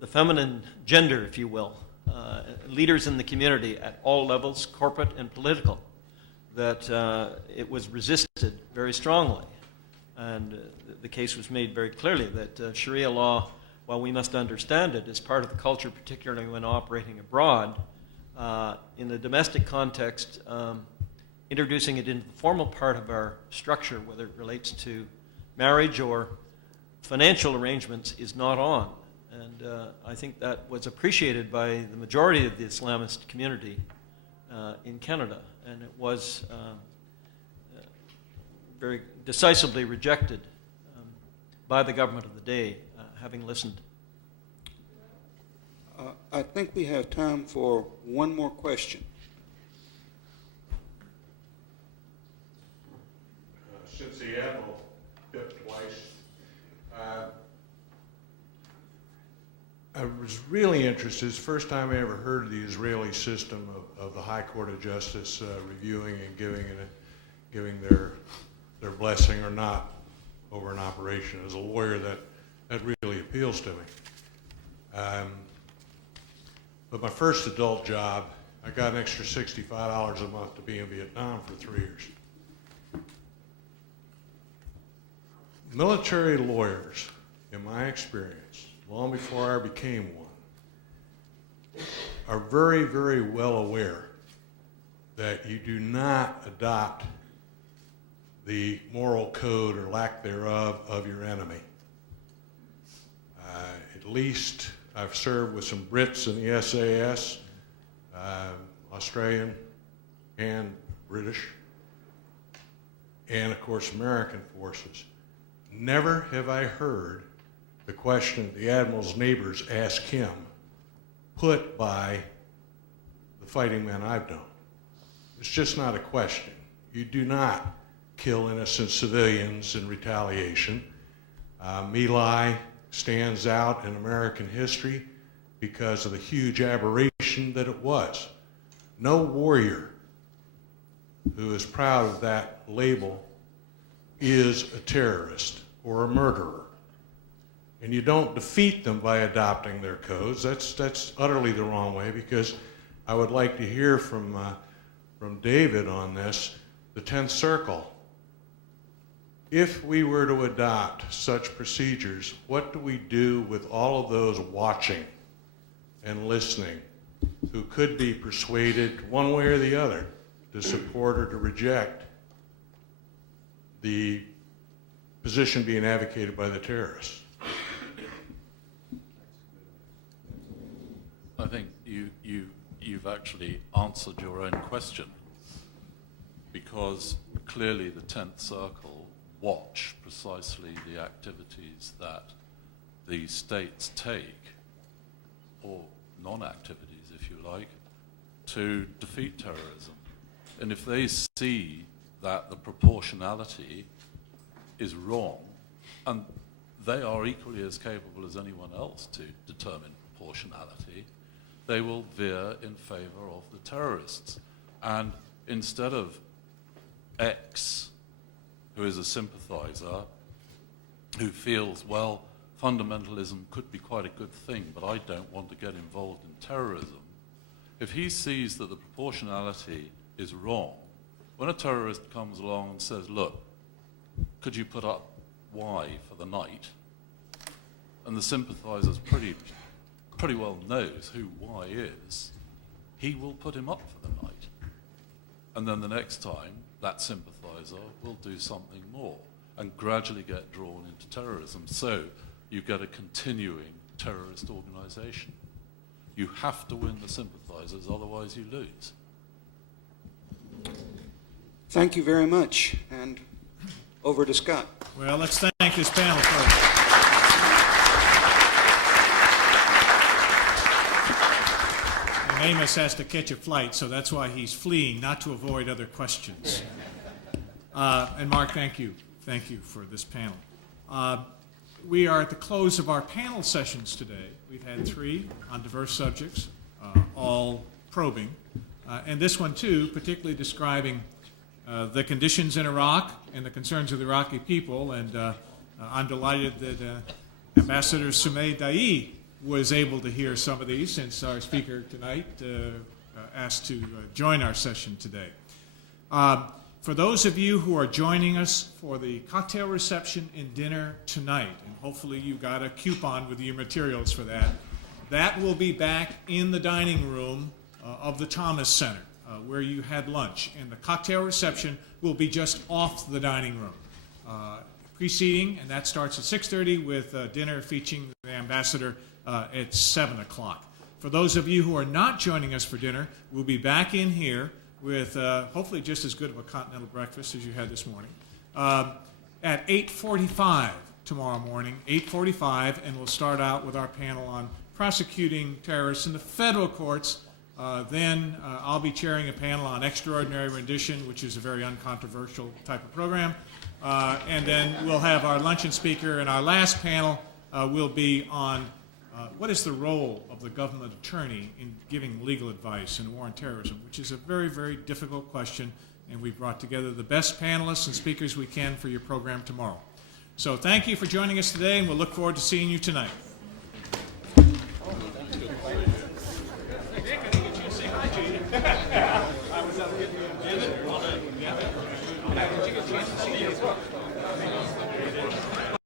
the feminine gender, if you will, leaders in the community at all levels, corporate and political, that it was resisted very strongly. And the case was made very clearly that Sharia law, while we must understand it, is part of the culture, particularly when operating abroad. In the domestic context, introducing it into the formal part of our structure, whether it relates to marriage or financial arrangements, is not on. And I think that was appreciated by the majority of the Islamist community in Canada, and it was very decisively rejected by the government of the day, having listened. I think we have time for one more question. Since the Admiral bit twice, I was really interested. It's the first time I ever heard of the Israeli system of the High Court of Justice reviewing and giving their blessing or not over an operation. As a lawyer, that really appeals to me. But my first adult job, I got an extra $65 a month to be in Vietnam for 3 years. Military lawyers, in my experience, long before I became one, are very, very well aware that you do not adopt the moral code or lack thereof of your enemy. At least I've served with some Brits in the SAS, Australian and British, and of course American forces. Never have I heard the question the Admiral's neighbors ask him put by the fighting men I've known. It's just not a question. You do not kill innocent civilians in retaliation. My Lai stands out in American history because of the huge aberration that it was. No warrior who is proud of that label is a terrorist or a murderer. And you don't defeat them by adopting their codes. That's utterly the wrong way, because I would like to hear from David on this, the 10th Circle. If we were to adopt such procedures, what do we do with all of those watching and listening who could be persuaded one way or the other to support or to reject the position being advocated by the terrorists? I think you've actually answered your own question, because clearly the 10th Circle watch precisely the activities that the states take, or non-activities if you like, to defeat terrorism. And if they see that the proportionality is wrong, and they are equally as capable as anyone else to determine proportionality, they will veer in favor of the terrorists. And instead of X, who is a sympathizer, who feels, well, fundamentalism could be quite a good thing, but I don't want to get involved in terrorism, if he sees that the proportionality is wrong, when a terrorist comes along and says, look, could you put up Y for the night? And the sympathizer's pretty well knows who Y is, he will put him up for the night. And then the next time, that sympathizer will do something more and gradually get drawn into terrorism. So you get a continuing terrorist organization. You have to win the sympathizers, otherwise you lose. Thank you very much. And over to Scott. Well, let's thank this panel first. And Amos has to catch a flight, so that's why he's fleeing, not to avoid other questions. And Mark, thank you. Thank you for this panel. We are at the close of our panel sessions today. We've had 3 on diverse subjects, all probing. And this one, too, particularly describing the conditions in Iraq and the concerns of the Iraqi people. And I'm delighted that Ambassador Sumay Dai was able to hear some of these, since our speaker tonight asked to join our session today. For those of you who are joining us for the cocktail reception and dinner tonight, and hopefully you got a coupon with your materials for that, that will be back in the dining room of the Thomas Center, where you had lunch. And the cocktail reception will be just off the dining room. Preceding, and that starts at 6:30 with dinner featuring the ambassador at 7 o'clock. For those of you who are not joining us for dinner, we'll be back in here with hopefully just as good of a continental breakfast as you had this morning, at 8:45 tomorrow morning, 8:45, and we'll start out with our panel on prosecuting terrorists in the federal courts. Then I'll be chairing a panel on extraordinary rendition, which is a very uncontroversial type of program. And then we'll have our luncheon speaker, and our last panel will be on what is the role of the government attorney in giving legal advice in war on terrorism, which is a very, very difficult question, and we've brought together the best panelists and speakers we can for your program tomorrow. So thank you for joining us today, and we'll look forward to seeing you tonight. I was out getting